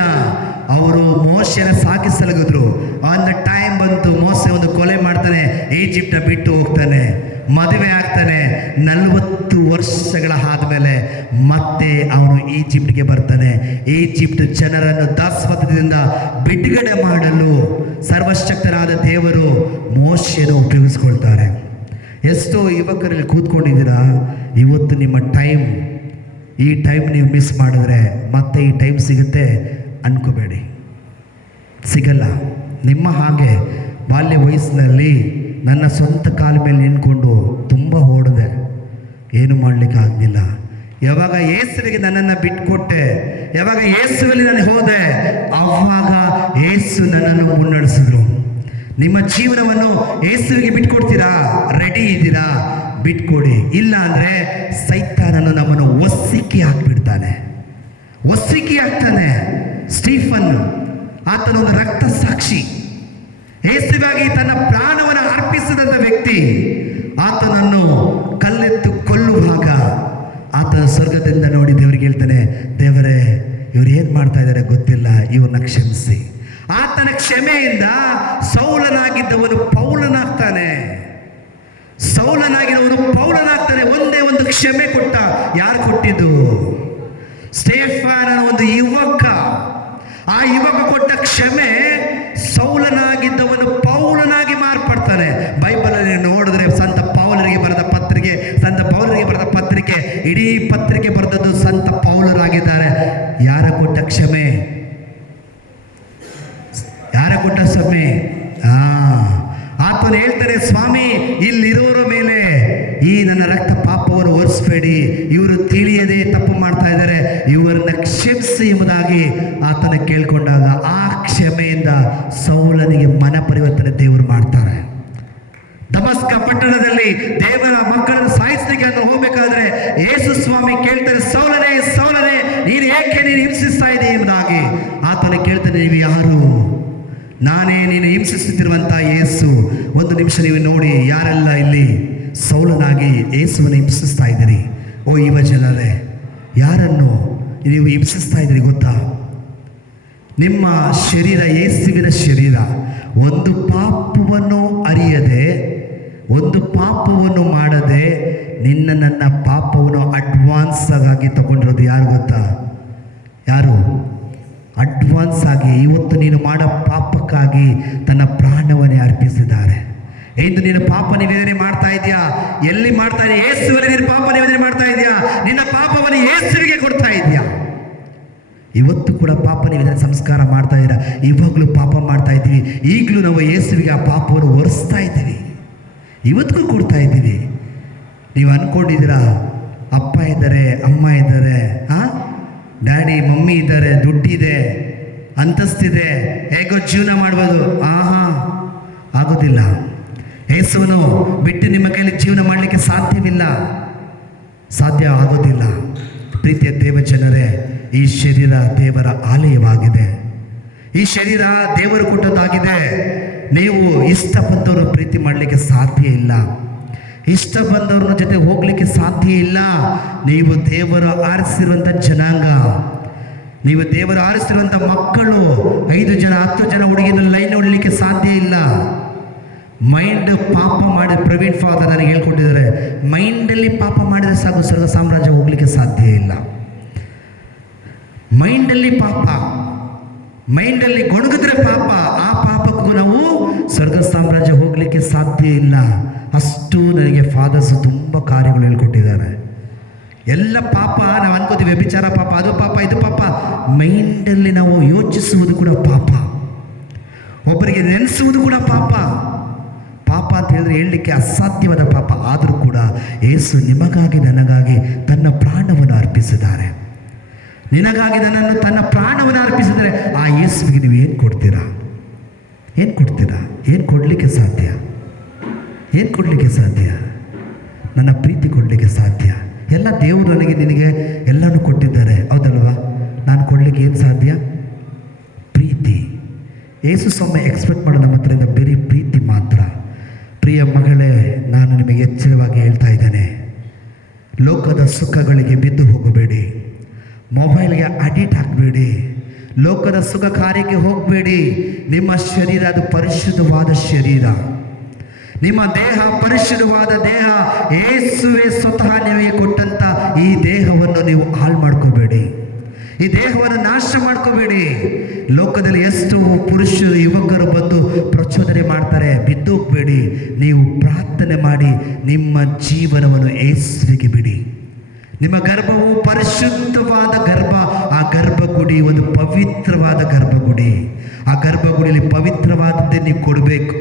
ಅವರು ಮೋಶೆನ ಸಾಕಿ ಸಲಗಿದ್ರು. ಒಂದು ಟೈಮ್ ಬಂತು, ಮೋಶೆ ಒಂದು ಕೊಲೆ ಮಾಡ್ತಾನೆ, ಈಜಿಪ್ಟ ಬಿಟ್ಟು ಹೋಗ್ತಾನೆ, ಮದುವೆ ಆಗ್ತಾನೆ. 40 ವರ್ಷಗಳ ಆದಮೇಲೆ ಮತ್ತೆ ಅವನು ಈಜಿಪ್ಟ್ಗೆ ಬರ್ತಾನೆ. ಈಜಿಪ್ಟ್ ಜನರನ್ನು ದಾಸ್ವತ್ವದಿಂದ ಬಿಡುಗಡೆ ಮಾಡಲು ಸರ್ವಶಕ್ತರಾದ ದೇವರು ಮೋಶೆಯನ್ನು ಉಪಯೋಗಿಸ್ಕೊಳ್ತಾರೆ. ಯುವಕರಲ್ಲಿ ಕೂತ್ಕೊಂಡಿದ್ದೀರಾ, ಇವತ್ತು ನಿಮ್ಮ ಟೈಮ್, ಈ ಟೈಮ್ ನೀವು ಮಿಸ್ ಮಾಡಿದ್ರೆ ಮತ್ತೆ ಈ ಟೈಮ್ ಸಿಗುತ್ತೆ ಅನ್ಕೋಬೇಡಿ, ಸಿಗಲ್ಲ. ನಿಮ್ಮ ಹಾಗೆ ಬಾಲ್ಯ ವಯಸ್ಸಿನಲ್ಲಿ ನನ್ನ ಸ್ವಂತ ಕಾಲ ಮೇಲೆ ನಿಂತ್ಕೊಂಡು ತುಂಬ ಓಡಿದೆ, ಏನು ಮಾಡಲಿಕ್ಕೆ ಆಗಲಿಲ್ಲ. ಯಾವಾಗ ಯೇಸುವಿಗೆ ನನ್ನನ್ನು ಬಿಟ್ಕೊಟ್ಟೆ, ಯಾವಾಗ ಯೇಸುವಲ್ಲಿ ನಾನು ಹೋದೆ, ಆವಾಗ ಯೇಸು ನನ್ನನ್ನು ಮುನ್ನಡೆಸಿದ್ರು. ನಿಮ್ಮ ಜೀವನವನ್ನು ಯೇಸುವಿಗೆ ಬಿಟ್ಕೊಡ್ತೀರಾ? ರೆಡಿ ಇದ್ದೀರಾ? ಬಿಟ್ಕೊಡಿ. ಇಲ್ಲ ಅಂದರೆ ಸೈತಾನನು ನಮ್ಮನ್ನು ಒಸ್ಸಿಕೆ ಹಾಕ್ಬಿಡ್ತಾನೆ, ಒಸ್ಸಿಕೆ ಆಗ್ತಾನೆ. ಸ್ಟೀಫನ್ ಆತನೊಂದು ರಕ್ತ ಸಾಕ್ಷಿ, ಯೇಸುವಾಗಿ ತನ್ನ ಪ್ರಾಣವನ್ನು ಅರ್ಪಿಸಿದಂಥ ವ್ಯಕ್ತಿ. ಆತನನ್ನು ಕಲ್ಲೆತ್ತು ಕೊಲ್ಲುವಾಗ ಆತನ ಸ್ವರ್ಗದಿಂದ ನೋಡಿ ದೇವರಿಗೆ ಹೇಳ್ತಾನೆ, ದೇವರೇ ಇವ್ರು ಏನು ಮಾಡ್ತಾ ಇದ್ದಾರೆ ಗೊತ್ತಿಲ್ಲ, ಇವ್ರನ್ನ ಕ್ಷಮಿಸಿ. ಆತನ ಕ್ಷಮೆಯಿಂದ ಸೌಲನಾಗಿದ್ದವನು ಪೌಲನಾಗ್ತಾನೆ, ಸೌಲನಾಗಿದ್ದವನು ಪೌಲನಾಗ್ತಾನೆ. ಒಂದೇ ಒಂದು ಕ್ಷಮೆ ಕೊಟ್ಟ. ಯಾರು ಕೊಟ್ಟಿದ್ದು? ಸ್ಟೇಫಾನನ ಒಂದು ಯುವಕ. ಆ ಯುವಕ ಕೊಟ್ಟ ಕ್ಷಮೆ ಸೌಲನಾಗಿದ್ದವನು ಪೌಲನಾಗಿ ಮಾರ್ಪಡ್ತಾನೆ. ಬೈಬಲಲ್ಲಿ ನೋಡಿದ್ರೆ ಸಂತ ಪೌಲರಿಗೆ ಬರೆದ ಪತ್ರಿಕೆ, ಇಡೀ ಪತ್ರಿಕೆ ಬರೆದದ್ದು ಸಂತ ಪೌಲರಾಗಿದ್ದಾರೆ. ಯಾರ ಕೊಟ್ಟ ಕ್ಷಮೆ? ಯಾರ ಕೊಟ್ಟ ಕ್ಷಮೆ? ಆತನು ಹೇಳ್ತಾರೆ, ಸ್ವಾಮಿ ಇಲ್ಲಿರೋರ ಮೇಲೆ ಈ ನನ್ನ ರಕ್ತ ಪಾಪವನ್ನು ಒರೆಸ್ಬೇಡಿ, ಇವರು ತಿಳಿಯದೆ ತಪ್ಪು ಮಾಡ್ತಾ ಇದ್ದಾರೆ, ಇವರನ್ನ ಕ್ಷಮಿಸಿ ಎಂಬುದಾಗಿ ಆತನ ಕೇಳ್ಕೊಂಡಾಗ ಆ ಕ್ಷಮೆಯಿಂದ ಸೌಲನಿಗೆ ಮನ ಪರಿವರ್ತನೆ ದೇವರು ಮಾಡ್ತಾರೆ. ದಮಸ್ಕ ಪಟ್ಟಣದಲ್ಲಿ ದೇವರ ಮಕ್ಕಳನ್ನು ಸಾಯಿಸಲಿಕ್ಕೆ ಅಂತ ಹೋಗ್ಬೇಕಾದ್ರೆ ಯೇಸು ಸ್ವಾಮಿ ಕೇಳ್ತಾರೆ, ಸೌಲನೇ ಸೌಲನೇ ನೀನು ಏಕೆ ನೀನು ಹಿಂಸಿಸ್ತಾ ಇದ್ದೀ ಎಂಬುದಾಗಿ. ಆತನ ಕೇಳ್ತಾನೆ, ನೀವು ಯಾರು? ನಾನೇ ನೀನು ಹಿಂಸಿಸುತ್ತಿರುವಂಥ ಯೇಸು. ಒಂದು ನಿಮಿಷ ನೀವು ನೋಡಿ, ಯಾರೆಲ್ಲ ಇಲ್ಲಿ ಸೌಲನಾಗಿ ಯೇಸುವನ್ನು ಹಿಂಸಿಸ್ತಾ ಇದ್ದೀರಿ? ಓ ಯುವ ಜನರೇ, ಯಾರನ್ನು ನೀವು ಹಿಂಸಿಸ್ತಾ ಇದ್ದೀರಿ ಗೊತ್ತಾ? ನಿಮ್ಮ ಶರೀರ ಯೇಸುವಿನ ಶರೀರ. ಒಂದು ಪಾಪವನ್ನು ಅರಿಯದೆ, ಒಂದು ಪಾಪವನ್ನು ಮಾಡದೆ ನನ್ನ ಪಾಪವನ್ನು ಅಡ್ವಾನ್ಸ್ ಆಗಿ ತಗೊಂಡಿರೋದು ಯಾರು ಗೊತ್ತಾ? ಯಾರು? ಅಡ್ವಾನ್ಸ್ ಆಗಿ ಇವತ್ತು ನೀನು ಮಾಡೋ ಪಾಪಕ್ಕಾಗಿ ತನ್ನ ಪ್ರಾಣವನ್ನೇ ಅರ್ಪಿಸಿದ್ದಾರೆ. ಇಂದು ನೀನು ಪಾಪ ನಿವೇದನೆ ಮಾಡ್ತಾ ಇದೆಯಾ? ಎಲ್ಲಿ ಮಾಡ್ತಾ ಇದೆಯಾ? ಯೇಸುವಿಗೆ ನೀನು ಪಾಪ ನಿವೇದನೆ ಮಾಡ್ತಾ ಇದೆಯಾ? ನಿನ್ನ ಪಾಪವನ್ನು ಯೇಸುವಿಗೆ ಕೊಡ್ತಾ ಇದೆಯಾ? ಇವತ್ತು ಕೂಡ ಪಾಪ ನಿವೇದನೆ ಸಂಸ್ಕಾರ ಮಾಡ್ತಾ ಇದ್ದೀರಾ? ಇವಾಗಲೂ ಪಾಪ ಮಾಡ್ತಾ ಇದ್ದೀವಿ. ಈಗಲೂ ನಾವು ಯೇಸುವಿಗೆ ಆ ಪಾಪವನ್ನು ಒರೆಸ್ತಾ ಇದ್ದೀವಿ, ಇವತ್ತಿಗೂ ಕೊಡ್ತಾ ಇದ್ದೀವಿ. ನೀವು ಅಂದ್ಕೊಂಡಿದ್ದೀರಾ ಅಪ್ಪ ಇದ್ದಾರೆ, ಅಮ್ಮ ಇದ್ದಾರೆ, ಡ್ಯಾಡಿ ಮಮ್ಮಿ ಇದ್ದಾರೆ, ದುಡ್ಡಿದೆ, ಅಂತಸ್ತಿದೆ, ಹೇಗೋ ಜೀವನ ಮಾಡ್ಬೋದು. ಆಗೋದಿಲ್ಲ. ಯೇಸುವನ್ನು ಬಿಟ್ಟು ನಿಮ್ಮ ಕೈಯಲ್ಲಿ ಜೀವನ ಮಾಡಲಿಕ್ಕೆ ಸಾಧ್ಯ ಆಗೋದಿಲ್ಲ. ಪ್ರೀತಿಯ ದೇವ ಜನರೇ, ಈ ಶರೀರ ದೇವರ ಆಲಯವಾಗಿದೆ. ಈ ಶರೀರ ದೇವರು ಕೊಟ್ಟದ್ದಾಗಿದೆ. ನೀವು ಇಷ್ಟ ಬಂದವರು ಪ್ರೀತಿ ಮಾಡಲಿಕ್ಕೆ ಸಾಧ್ಯ ಇಲ್ಲ, ಇಷ್ಟ ಬಂದವ್ರ ಜೊತೆ ಹೋಗ್ಲಿಕ್ಕೆ ಸಾಧ್ಯ ಇಲ್ಲ. ನೀವು ದೇವರು ಆರಿಸಿರುವಂಥ ಜನಾಂಗ, ನೀವು ದೇವರು ಆರಿಸಿರುವಂಥ ಮಕ್ಕಳು. 5 ಜನ 10 ಜನ ಹುಡುಗಿನ ಲೈನ್ ಹೊಡಲಿಕ್ಕೆ ಸಾಧ್ಯ ಇಲ್ಲ. ಮೈಂಡ್ ಪಾಪ ಮಾಡಿ ಪ್ರವೀಣ್ ಫಾದರ್ ನನಗೆ ಹೇಳ್ಕೊಟ್ಟಿದ್ದಾರೆ, ಮೈಂಡಲ್ಲಿ ಪಾಪ ಮಾಡಿದರೆ ಸಾಕು, ಸ್ವರ್ಗ ಸಾಮ್ರಾಜ್ಯ ಹೋಗ್ಲಿಕ್ಕೆ ಸಾಧ್ಯ ಇಲ್ಲ. ಮೈಂಡಲ್ಲಿ ಪಾಪ, ಮೈಂಡಲ್ಲಿ ಗೊಣಗಿದ್ರೆ ಪಾಪ, ಆ ಪಾಪಕ್ಕೂ ನಾವು ಸ್ವರ್ಗ ಸಾಮ್ರಾಜ್ಯ ಹೋಗಲಿಕ್ಕೆ ಸಾಧ್ಯ ಇಲ್ಲ. ಅಷ್ಟು ನನಗೆ ಫಾದರ್ಸ್ ತುಂಬ ಕಾರ್ಯಗಳು ಹೇಳ್ಕೊಟ್ಟಿದ್ದಾರೆ. ಎಲ್ಲ ಪಾಪ ನಾವು ಅನ್ಕೋತೀವಿ, ವ್ಯಭಿಚಾರ ಪಾಪ, ಅದು ಪಾಪ, ಇದು ಪಾಪ. ಮೈಂಡಲ್ಲಿ ನಾವು ಯೋಚಿಸುವುದು ಕೂಡ ಪಾಪ, ಒಬ್ಬರಿಗೆ ನೆನೆಸುವುದು ಕೂಡ ಪಾಪ. ಪಾಪ ಅಂತ ಹೇಳಿದ್ರೆ ಹೇಳಲಿಕ್ಕೆ ಅಸಾಧ್ಯವಾದ ಪಾಪ. ಆದರೂ ಕೂಡ ಯೇಸು ನಿಮಗಾಗಿ ನನಗಾಗಿ ತನ್ನ ಪ್ರಾಣವನ್ನು ಅರ್ಪಿಸಿದ್ದಾರೆ. ನಿನಗಾಗಿ ನನ್ನನ್ನು ತನ್ನ ಪ್ರಾಣವನ್ನು ಅರ್ಪಿಸಿದರೆ ಆ ಯೇಸುವಿಗೆ ನೀವು ಏನು ಕೊಡ್ತೀರಾ? ಏನು ಕೊಡ್ತೀರಾ? ಏನು ಕೊಡಲಿಕ್ಕೆ ಸಾಧ್ಯ? ಏನು ಕೊಡಲಿಕ್ಕೆ ಸಾಧ್ಯ? ನನ್ನ ಪ್ರೀತಿ ಕೊಡಲಿಕ್ಕೆ ಸಾಧ್ಯ. ಎಲ್ಲ ದೇವರು ನನಗೆ ನಿನಗೆ ಎಲ್ಲನೂ ಕೊಟ್ಟಿದ್ದಾರೆ, ಹೌದಲ್ವಾ? ನಾನು ಕೊಡಲಿಕ್ಕೆ ಏನು ಸಾಧ್ಯ? ಪ್ರೀತಿ. ಯೇಸು ಸ್ವಾಮಿ ಎಕ್ಸ್ಪೆಕ್ಟ್ ಮಾಡೋ ನಮ್ಮ ಹತ್ರದಿಂದ ಬರೀ ಪ್ರೀತಿ ಮಾತ್ರ. ಪ್ರಿಯ ಮಗಳೇ, ನಾನು ನಿಮಗೆ ಎಚ್ಚರವಾಗಿ ಹೇಳ್ತಾ ಇದ್ದೇನೆ, ಲೋಕದ ಸುಖಗಳಿಗೆ ಬಿದ್ದು ಹೋಗಬೇಡಿ, ಮೊಬೈಲ್ಗೆ ಅಡಿಕ್ಟ್ ಆಗಬೇಡಿ, ಲೋಕದ ಸುಖ ಕಾರ್ಯಕ್ಕೆ ಹೋಗಬೇಡಿ. ನಿಮ್ಮ ಶರೀರ ಅದು ಪರಿಶುದ್ಧವಾದ ಶರೀರ, ನಿಮ್ಮ ದೇಹ ಪರಿಶುದ್ಧವಾದ ದೇಹ. ಯೇಸುವೇ ಸ್ವತಃ ನಿಮಗೆ ಕೊಟ್ಟಂಥ ಈ ದೇಹವನ್ನು ನೀವು ಹಾಳು ಮಾಡ್ಕೋಬೇಡಿ. ಈ ದೇಹವನ್ನು ನಾಶ ಮಾಡ್ಕೋಬೇಡಿ. ಲೋಕದಲ್ಲಿ ಎಷ್ಟು ಪುರುಷರು ಯುವಕರು ಬಂದು ಪ್ರಚೋದನೆ ಮಾಡ್ತಾರೆ, ಬಿದ್ದೋಗ್ಬೇಡಿ. ನೀವು ಪ್ರಾರ್ಥನೆ ಮಾಡಿ ನಿಮ್ಮ ಜೀವನವನ್ನು ಯೇಸುವಿಗೆ ಬಿಡಿ. ನಿಮ್ಮ ಗರ್ಭವು ಪರಿಶುದ್ಧವಾದ ಗರ್ಭ. ಆ ಗರ್ಭಗುಡಿ ಒಂದು ಪವಿತ್ರವಾದ ಗರ್ಭಗುಡಿ. ಆ ಗರ್ಭಗುಡಿಯಲ್ಲಿ ಪವಿತ್ರವಾದದ್ದೇ ನೀವು ಕೊಡಬೇಕು.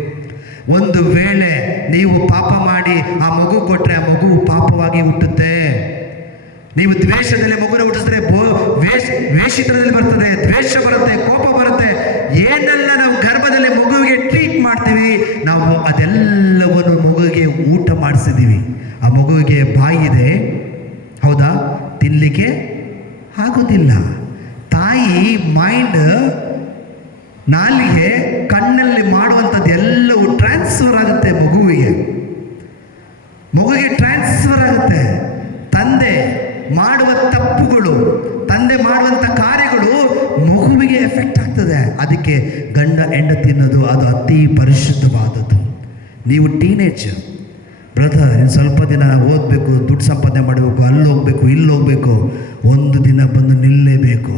ಒಂದು ವೇಳೆ ನೀವು ಪಾಪ ಮಾಡಿ ಆ ಮಗು ಕೊಟ್ಟರೆ ಆ ಮಗು ಪಾಪವಾಗಿ ಹುಟ್ಟುತ್ತೆ. ನೀವು ದ್ವೇಷದಲ್ಲಿ ಮಗುನ ಹುಟ್ಟಿಸಿದ್ರೆ ವೇಷಿತನದಲ್ಲಿ ಬರ್ತದೆ, ದ್ವೇಷ ಬರುತ್ತೆ, ಕೋಪ ಬರುತ್ತೆ. ಏನೆಲ್ಲ ನಾವು ಗರ್ಭದಲ್ಲಿ ಮಗುವಿಗೆ ಟ್ರೀಟ್ ಮಾಡ್ತೀವಿ, ನಾವು ಅದೆಲ್ಲವನ್ನು ಮಗುವಿಗೆ ಊಟ ಮಾಡಿಸಿದ್ದೀವಿ. ಆ ಮಗುವಿಗೆ ಬಾಯಿ ಇದೆ, ಹೌದಾ, ತಿನ್ನಲಿಕ್ಕೆ ಆಗೋದಿಲ್ಲ. ತಾಯಿ ಮೈಂಡ್, ನಾಲಿಗೆ, ಕಣ್ಣಲ್ಲಿ ಮಾಡುವಂಥದ್ದು ಎಲ್ಲವೂ ಟ್ರಾನ್ಸ್ಫರ್ ಆಗುತ್ತೆ ಮಗುವಿಗೆ ಟ್ರಾನ್ಸ್ಫರ್ ಆಗುತ್ತೆ. ತಂದೆ ಮಾಡುವ ತಪ್ಪುಗಳು, ತಂದೆ ಮಾಡುವಂಥ ಕಾರ್ಯಗಳು ಮಗುವಿಗೆ ಎಫೆಕ್ಟ್ ಆಗ್ತದೆ. ಅದಕ್ಕೆ ಗಂಡ ಹೆಂಡತಿ ಅನ್ನೋದು ಅದು ಅತಿ ಪರಿಶುದ್ಧವಾದದ್ದು. ನೀವು ಟೀನೇಜ್ ಬ್ರದರ್, ಇನ್ನು ಸ್ವಲ್ಪ ದಿನ ಓದಬೇಕು, ದುಡ್ಡು ಸಂಪಾದನೆ ಮಾಡಬೇಕು, ಅಲ್ಲಿ ಹೋಗ್ಬೇಕು, ಇಲ್ಲಿ ಹೋಗಬೇಕು. ಒಂದು ದಿನ ಬಂದು ನಿಲ್ಲಲೇಬೇಕು.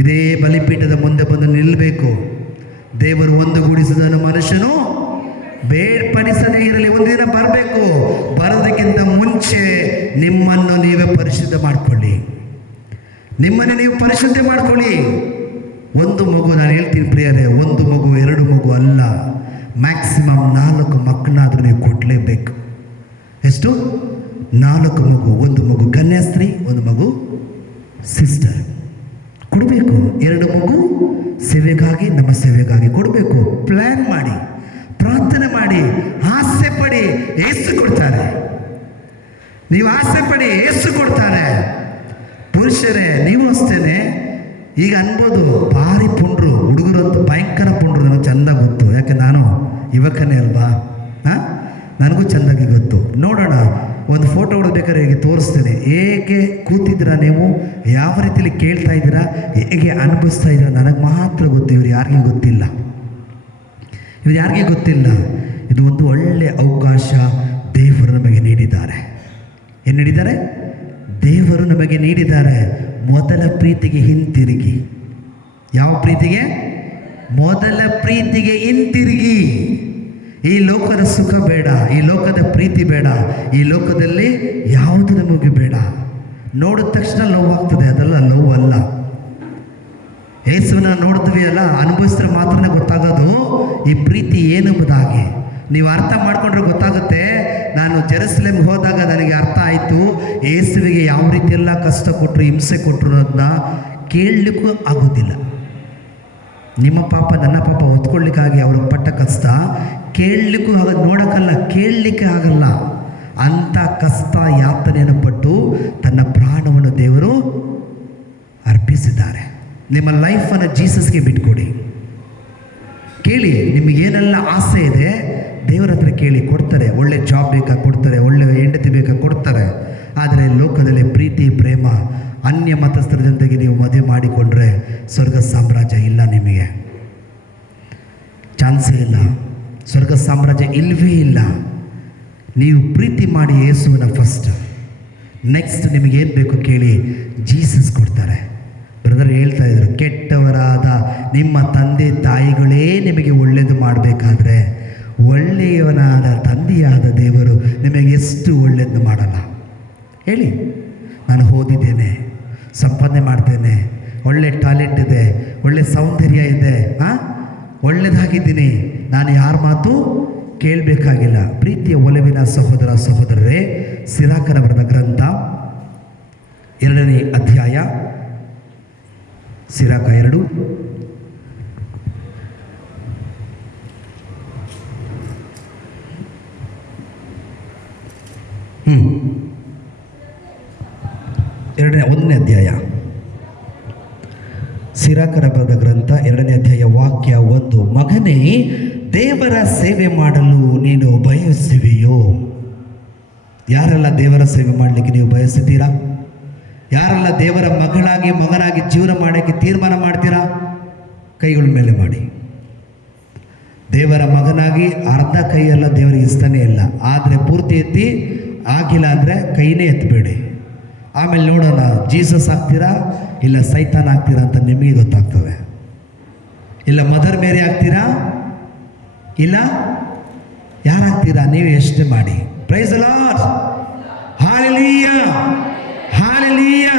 ಇದೇ ಬಲಿಪೀಠದ ಮುಂದೆ ಬಂದು ನಿಲ್ಲಬೇಕು. ದೇವರು ಒಂದುಗೂಡಿಸಿದನು ಮನುಷ್ಯನು ಬೇರ್ಪಡಿಸದೇ ಇರಲಿ. ಒಂದು ದಿನ ಬರಬೇಕು. ಬರೋದಕ್ಕಿಂತ ಮುಂಚೆ ನಿಮ್ಮನ್ನು ನೀವೇ ಪರಿಶುದ್ಧ ಮಾಡಿಕೊಳ್ಳಿ. ನಿಮ್ಮನ್ನು ನೀವು ಪರಿಶುದ್ಧ ಮಾಡಿಕೊಳ್ಳಿ. ಒಂದು ಮಗು, ನಾನು ಹೇಳ್ತೀನಿ ಪ್ರಿಯರೇ, ಒಂದು ಮಗು, ಎರಡು ಮಗು ಅಲ್ಲ, ಮ್ಯಾಕ್ಸಿಮಮ್ 4 ಮಕ್ಕಳನ್ನಾದರೂ ನೀವು ಕೊಡಲೇಬೇಕು. ಎಷ್ಟು? 4 ಮಗು. ಒಂದು ಮಗು ಕನ್ಯಾಸ್ತ್ರೀ, ಒಂದು ಮಗು ಸಿಸ್ಟರ್ ಕೊಡಬೇಕು. 2 ಮಗು ಸೇವೆಗಾಗಿ, ನಮ್ಮ ಸೇವೆಗಾಗಿ ಕೊಡಬೇಕು. ಪ್ಲ್ಯಾನ್ ಮಾಡಿ, ಪ್ರಾರ್ಥನೆ ಮಾಡಿ, ಆಸೆ ಪಡಿ, ಏಸು ಕೊಡ್ತಾರೆ. ನೀವು ಆಸೆ ಪಡಿ, ಏಸು ಕೊಡ್ತಾರೆ. ಪುರುಷರೇ ನೀವು ಅಷ್ಟೇನೆ. ಈಗ ಅನ್ಬೋದು ಭಾರಿ ಪುಂಡ್ರು, ಹುಡುಗರು ಅಂತೂ ಭಯಂಕರ ಪುಂಡ್ರು. ನನಗೆ ಚೆಂದ ಗೊತ್ತು, ಯಾಕೆ ನಾನು ಯುವಕನೇ ಅಲ್ವಾ. ನನಗೂ ಚೆಂದಾಗಿ ಗೊತ್ತು. ನೋಡೋಣ, ಒಂದು ಫೋಟೋ ಹೊಡಬೇಕಾದ್ರೆ ಹೇಗೆ ತೋರಿಸ್ತೇನೆ. ಹೇಗೆ ಕೂತಿದ್ದೀರಾ ನೀವು, ಯಾವ ರೀತಿಯಲ್ಲಿ ಕೇಳ್ತಾ ಇದ್ದೀರಾ, ಹೇಗೆ ಅನುಭವಿಸ್ತಾ ಇದ್ದೀರಾ, ನನಗೆ ಮಾತ್ರ ಗೊತ್ತು. ಇವ್ರು ಯಾರಿಗೂ ಗೊತ್ತಿಲ್ಲ, ಇವ್ರು ಯಾರಿಗೂ ಗೊತ್ತಿಲ್ಲ. ಇದು ಒಂದು ಒಳ್ಳೆಯ ಅವಕಾಶ ದೇವರು ನಮಗೆ ನೀಡಿದ್ದಾರೆ. ಏನು ನೀಡಿದ್ದಾರೆ? ದೇವರು ನಮಗೆ ನೀಡಿದ್ದಾರೆ. ಮೊದಲ ಪ್ರೀತಿಗೆ ಹಿಂತಿರುಗಿ. ಯಾವ ಪ್ರೀತಿಗೆ? ಮೊದಲ ಪ್ರೀತಿಗೆ ಹಿಂತಿರುಗಿ. ಈ ಲೋಕದ ಸುಖ ಬೇಡ, ಈ ಲೋಕದ ಪ್ರೀತಿ ಬೇಡ, ಈ ಲೋಕದಲ್ಲಿ ಯಾವುದು ನಮಗೆ ಬೇಡ. ನೋಡಿದ ತಕ್ಷಣ ಲವ್ ಆಗ್ತದೆ, ಅದೆಲ್ಲ ಲವ್ ಅಲ್ಲ. ಯೇಸುವನ್ನ ನೋಡ್ತೀವಿ ಅಲ್ಲ, ಅನುಭವಿಸಿದ್ರೆ ಮಾತ್ರ ಗೊತ್ತಾಗೋದು ಈ ಪ್ರೀತಿ ಏನೆಂಬುದಾಗಿ. ನೀವು ಅರ್ಥ ಮಾಡ್ಕೊಂಡ್ರೆ ಗೊತ್ತಾಗುತ್ತೆ. ನಾನು ಜೆರುಸಲೇಮ್ಗೆ ಹೋದಾಗ ನನಗೆ ಅರ್ಥ ಆಯಿತು, ಯೇಸುವಿಗೆ ಯಾವ ರೀತಿಯೆಲ್ಲ ಕಷ್ಟ ಕೊಟ್ಟರು, ಹಿಂಸೆ ಕೊಟ್ಟರು ಅನ್ನೋದನ್ನ ಕೇಳಲಿಕ್ಕೂ ಆಗೋದಿಲ್ಲ. ನಿಮ್ಮ ಪಾಪ ನನ್ನ ಪಾಪ ಹೊತ್ಕೊಳ್ಳಿಕ್ಕಾಗಿ ಅವರು ಪಟ್ಟ ಕಷ್ಟ ಕೇಳಲಿಕ್ಕೂ ಆಗೋದು, ನೋಡೋಕ್ಕಲ್ಲ, ಕೇಳಲಿಕ್ಕೆ ಆಗಲ್ಲ. ಅಂಥ ಕಷ್ಟ ಯಾತನೆಯನ್ನು ಪಟ್ಟು ತನ್ನ ಪ್ರಾಣವನ್ನು ದೇವರು ಅರ್ಪಿಸಿದ್ದಾರೆ. ನಿಮ್ಮ ಲೈಫನ್ನು ಜೀಸಸ್ಗೆ ಬಿಟ್ಕೊಡಿ. ಕೇಳಿ, ನಿಮಗೇನೆಲ್ಲ ಆಸೆ ಇದೆ ದೇವರ ಹತ್ರ ಕೇಳಿ, ಕೊಡ್ತಾರೆ. ಒಳ್ಳೆ ಜಾಬ್ ಬೇಕಾ ಕೊಡ್ತಾರೆ, ಒಳ್ಳೆ ಹೆಂಡತಿ ಬೇಕಾ ಕೊಡ್ತಾರೆ. ಆದರೆ ಲೋಕದಲ್ಲಿ ಪ್ರೀತಿ, ಪ್ರೇಮ, ಅನ್ಯ ಮತಸ್ಥರ ಜೊತೆಗೆ ನೀವು ಮದುವೆ ಮಾಡಿಕೊಂಡ್ರೆ ಸ್ವರ್ಗ ಸಾಮ್ರಾಜ್ಯ ಇಲ್ಲ. ನಿಮಗೆ ಚಾನ್ಸೇ ಇಲ್ಲ. ಸ್ವರ್ಗ ಸಾಮ್ರಾಜ್ಯ ಇಲ್ಲವೇ ಇಲ್ಲ. ನೀವು ಪ್ರೀತಿ ಮಾಡಿ ಯೇಸುವನ್ನ ಫಸ್ಟ್, ನೆಕ್ಸ್ಟ್ ನಿಮಗೇನು ಬೇಕು ಕೇಳಿ, ಜೀಸಸ್ ಕೊಡ್ತಾರೆ. ಬ್ರದರ್ ಹೇಳ್ತಾ ಇದ್ರು, ಕೆಟ್ಟವರಾದ ನಿಮ್ಮ ತಂದೆ ತಾಯಿಗಳೇ ನಿಮಗೆ ಒಳ್ಳೆಯದು ಮಾಡಬೇಕಾದ್ರೆ ಒಳ್ಳೆಯವನಾದ ತಂದೆಯಾದ ದೇವರು ನಿಮಗೆ ಎಷ್ಟು ಒಳ್ಳೆಯದು ಮಾಡಲ್ಲ ಹೇಳಿ. ನಾನು ಓದಿದ್ದೇನೆ, ಸಂಪಾದನೆ ಮಾಡ್ತೇನೆ, ಒಳ್ಳೆ ಟ್ಯಾಲೆಂಟ್ ಇದೆ, ಒಳ್ಳೆ ಸೌಂದರ್ಯ ಇದೆ, ಒಳ್ಳೆಯದಾಗಿದ್ದೀನಿ, ನಾನು ಯಾರ ಮಾತು ಕೇಳಬೇಕಾಗಿಲ್ಲ. ಪ್ರೀತಿಯ ಒಲವಿನ ಸಹೋದರ ಸಹೋದರರೇ, ಸಿರಾಕನ ಬರೆದ ಗ್ರಂಥ 2ನೇ ಅಧ್ಯಾಯ, ಸಿರಾಕ 2 1ನೇ ಅಧ್ಯಾಯ, ಸಿರಾಕನ ಬರೆದ ಗ್ರಂಥ 2ನೇ ಅಧ್ಯಾಯ ವಾಕ್ಯ 1. ಮಗನೇ, ದೇವರ ಸೇವೆ ಮಾಡಲು ನೀನು ಬಯಸುವೆಯೋ? ಯಾರೆಲ್ಲ ದೇವರ ಸೇವೆ ಮಾಡಲಿಕ್ಕೆ ನೀವು ಬಯಸುತ್ತೀರಾ? ಯಾರೆಲ್ಲ ದೇವರ ಮಗಳಾಗಿ ಮಗನಾಗಿ ಜೀವನ ಮಾಡೋಕ್ಕೆ ತೀರ್ಮಾನ ಮಾಡ್ತೀರಾ? ಕೈಗಳ ಮೇಲೆ ಮಾಡಿ. ದೇವರ ಮಗನಾಗಿ ಅರ್ಧ ಕೈಯೆಲ್ಲ ದೇವರಿಗೆ ಇಷ್ಟನೇ ಇಲ್ಲ, ಆದರೆ ಪೂರ್ತಿ ಎತ್ತಿ ಆಗಿಲ್ಲ ಅಂದರೆ ಕೈನೇ ಎತ್ತಬೇಡಿ. ಆಮೇಲೆ ನೋಡೋಣ ಜೀಸಸ್ ಆಗ್ತೀರಾ ಇಲ್ಲ ಸೈತಾನ್ ಆಗ್ತೀರಾ ಅಂತ ನಿಮಗೆ ಗೊತ್ತಾಗ್ತದೆ. ಇಲ್ಲ ಮದರ್ ಮೇರಿ ಆಗ್ತೀರಾ ಇಲ್ಲ ಯಾರಾಗ್ತೀರಾ ನೀವು ಯೋಚನೆ ಮಾಡಿ. Praise the Lord. Hallelujah hallelujah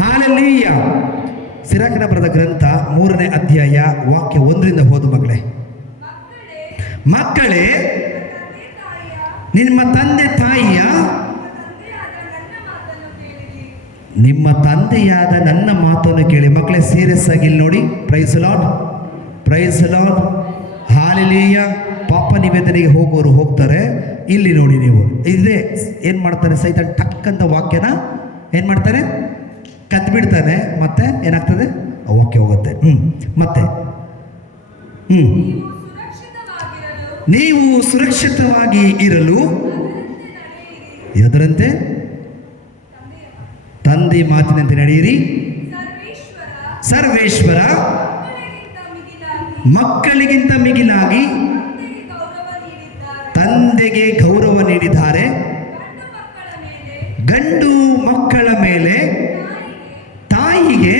hallelujah. ಸಿರಾಕನ ಬರೆದ ಗ್ರಂಥ 3ನೇ ಅಧ್ಯಾಯ ವಾಕ್ಯ 1ರಿಂದ ಓದು ಮಗಳೇ. ಮಕ್ಕಳೇ ನಿಮ್ಮ ತಂದೆ ತಾಯಿಯ ನಿಮ್ಮ ತಂದೆಯಾದ ನನ್ನ ಮಾತನ್ನು ಕೇಳಿ. ಮಕ್ಕಳೇ ಸೀರಿಯಸ್ ಆಗಿ ಇಲ್ಲಿ ನೋಡಿ. Praise Lord praise Lord hallelujah. ಪಾಪ ನಿವೇದನೆಗೆ ಹೋಗೋರು ಹೋಗ್ತಾರೆ. ಇಲ್ಲಿ ನೋಡಿ ನೀವು ಇಲ್ಲೇ ಏನು ಮಾಡ್ತಾನೆ ಸೈತಾನ್ ಟಕ್ ಅಂತ ವಾಕ್ಯನ ಏನು ಮಾಡ್ತಾನೆ ಕದ್ಬಿಡ್ತಾನೆ. ಮತ್ತೆ ಏನಾಗ್ತದೆ ವಾಕ್ಯ ಹೋಗುತ್ತೆ. ಮತ್ತೆ ನೀವು ಸುರಕ್ಷಿತವಾಗಿ ಇರಲು ಎದರಂತೆ ತಂದೆ ಮಾತಿನಂತೆ ನಡೆಯಿರಿ. ಸರ್ವೇಶ್ವರ ಮಕ್ಕಳಿಗಿಂತ ಮಿಗಿಲಾಗಿ ತಂದೆಗೆ ಗೌರವ ನೀಡಿದ್ದಾರೆ. ಗಂಡು ಮಕ್ಕಳ ಮೇಲೆ ತಾಯಿಗೆ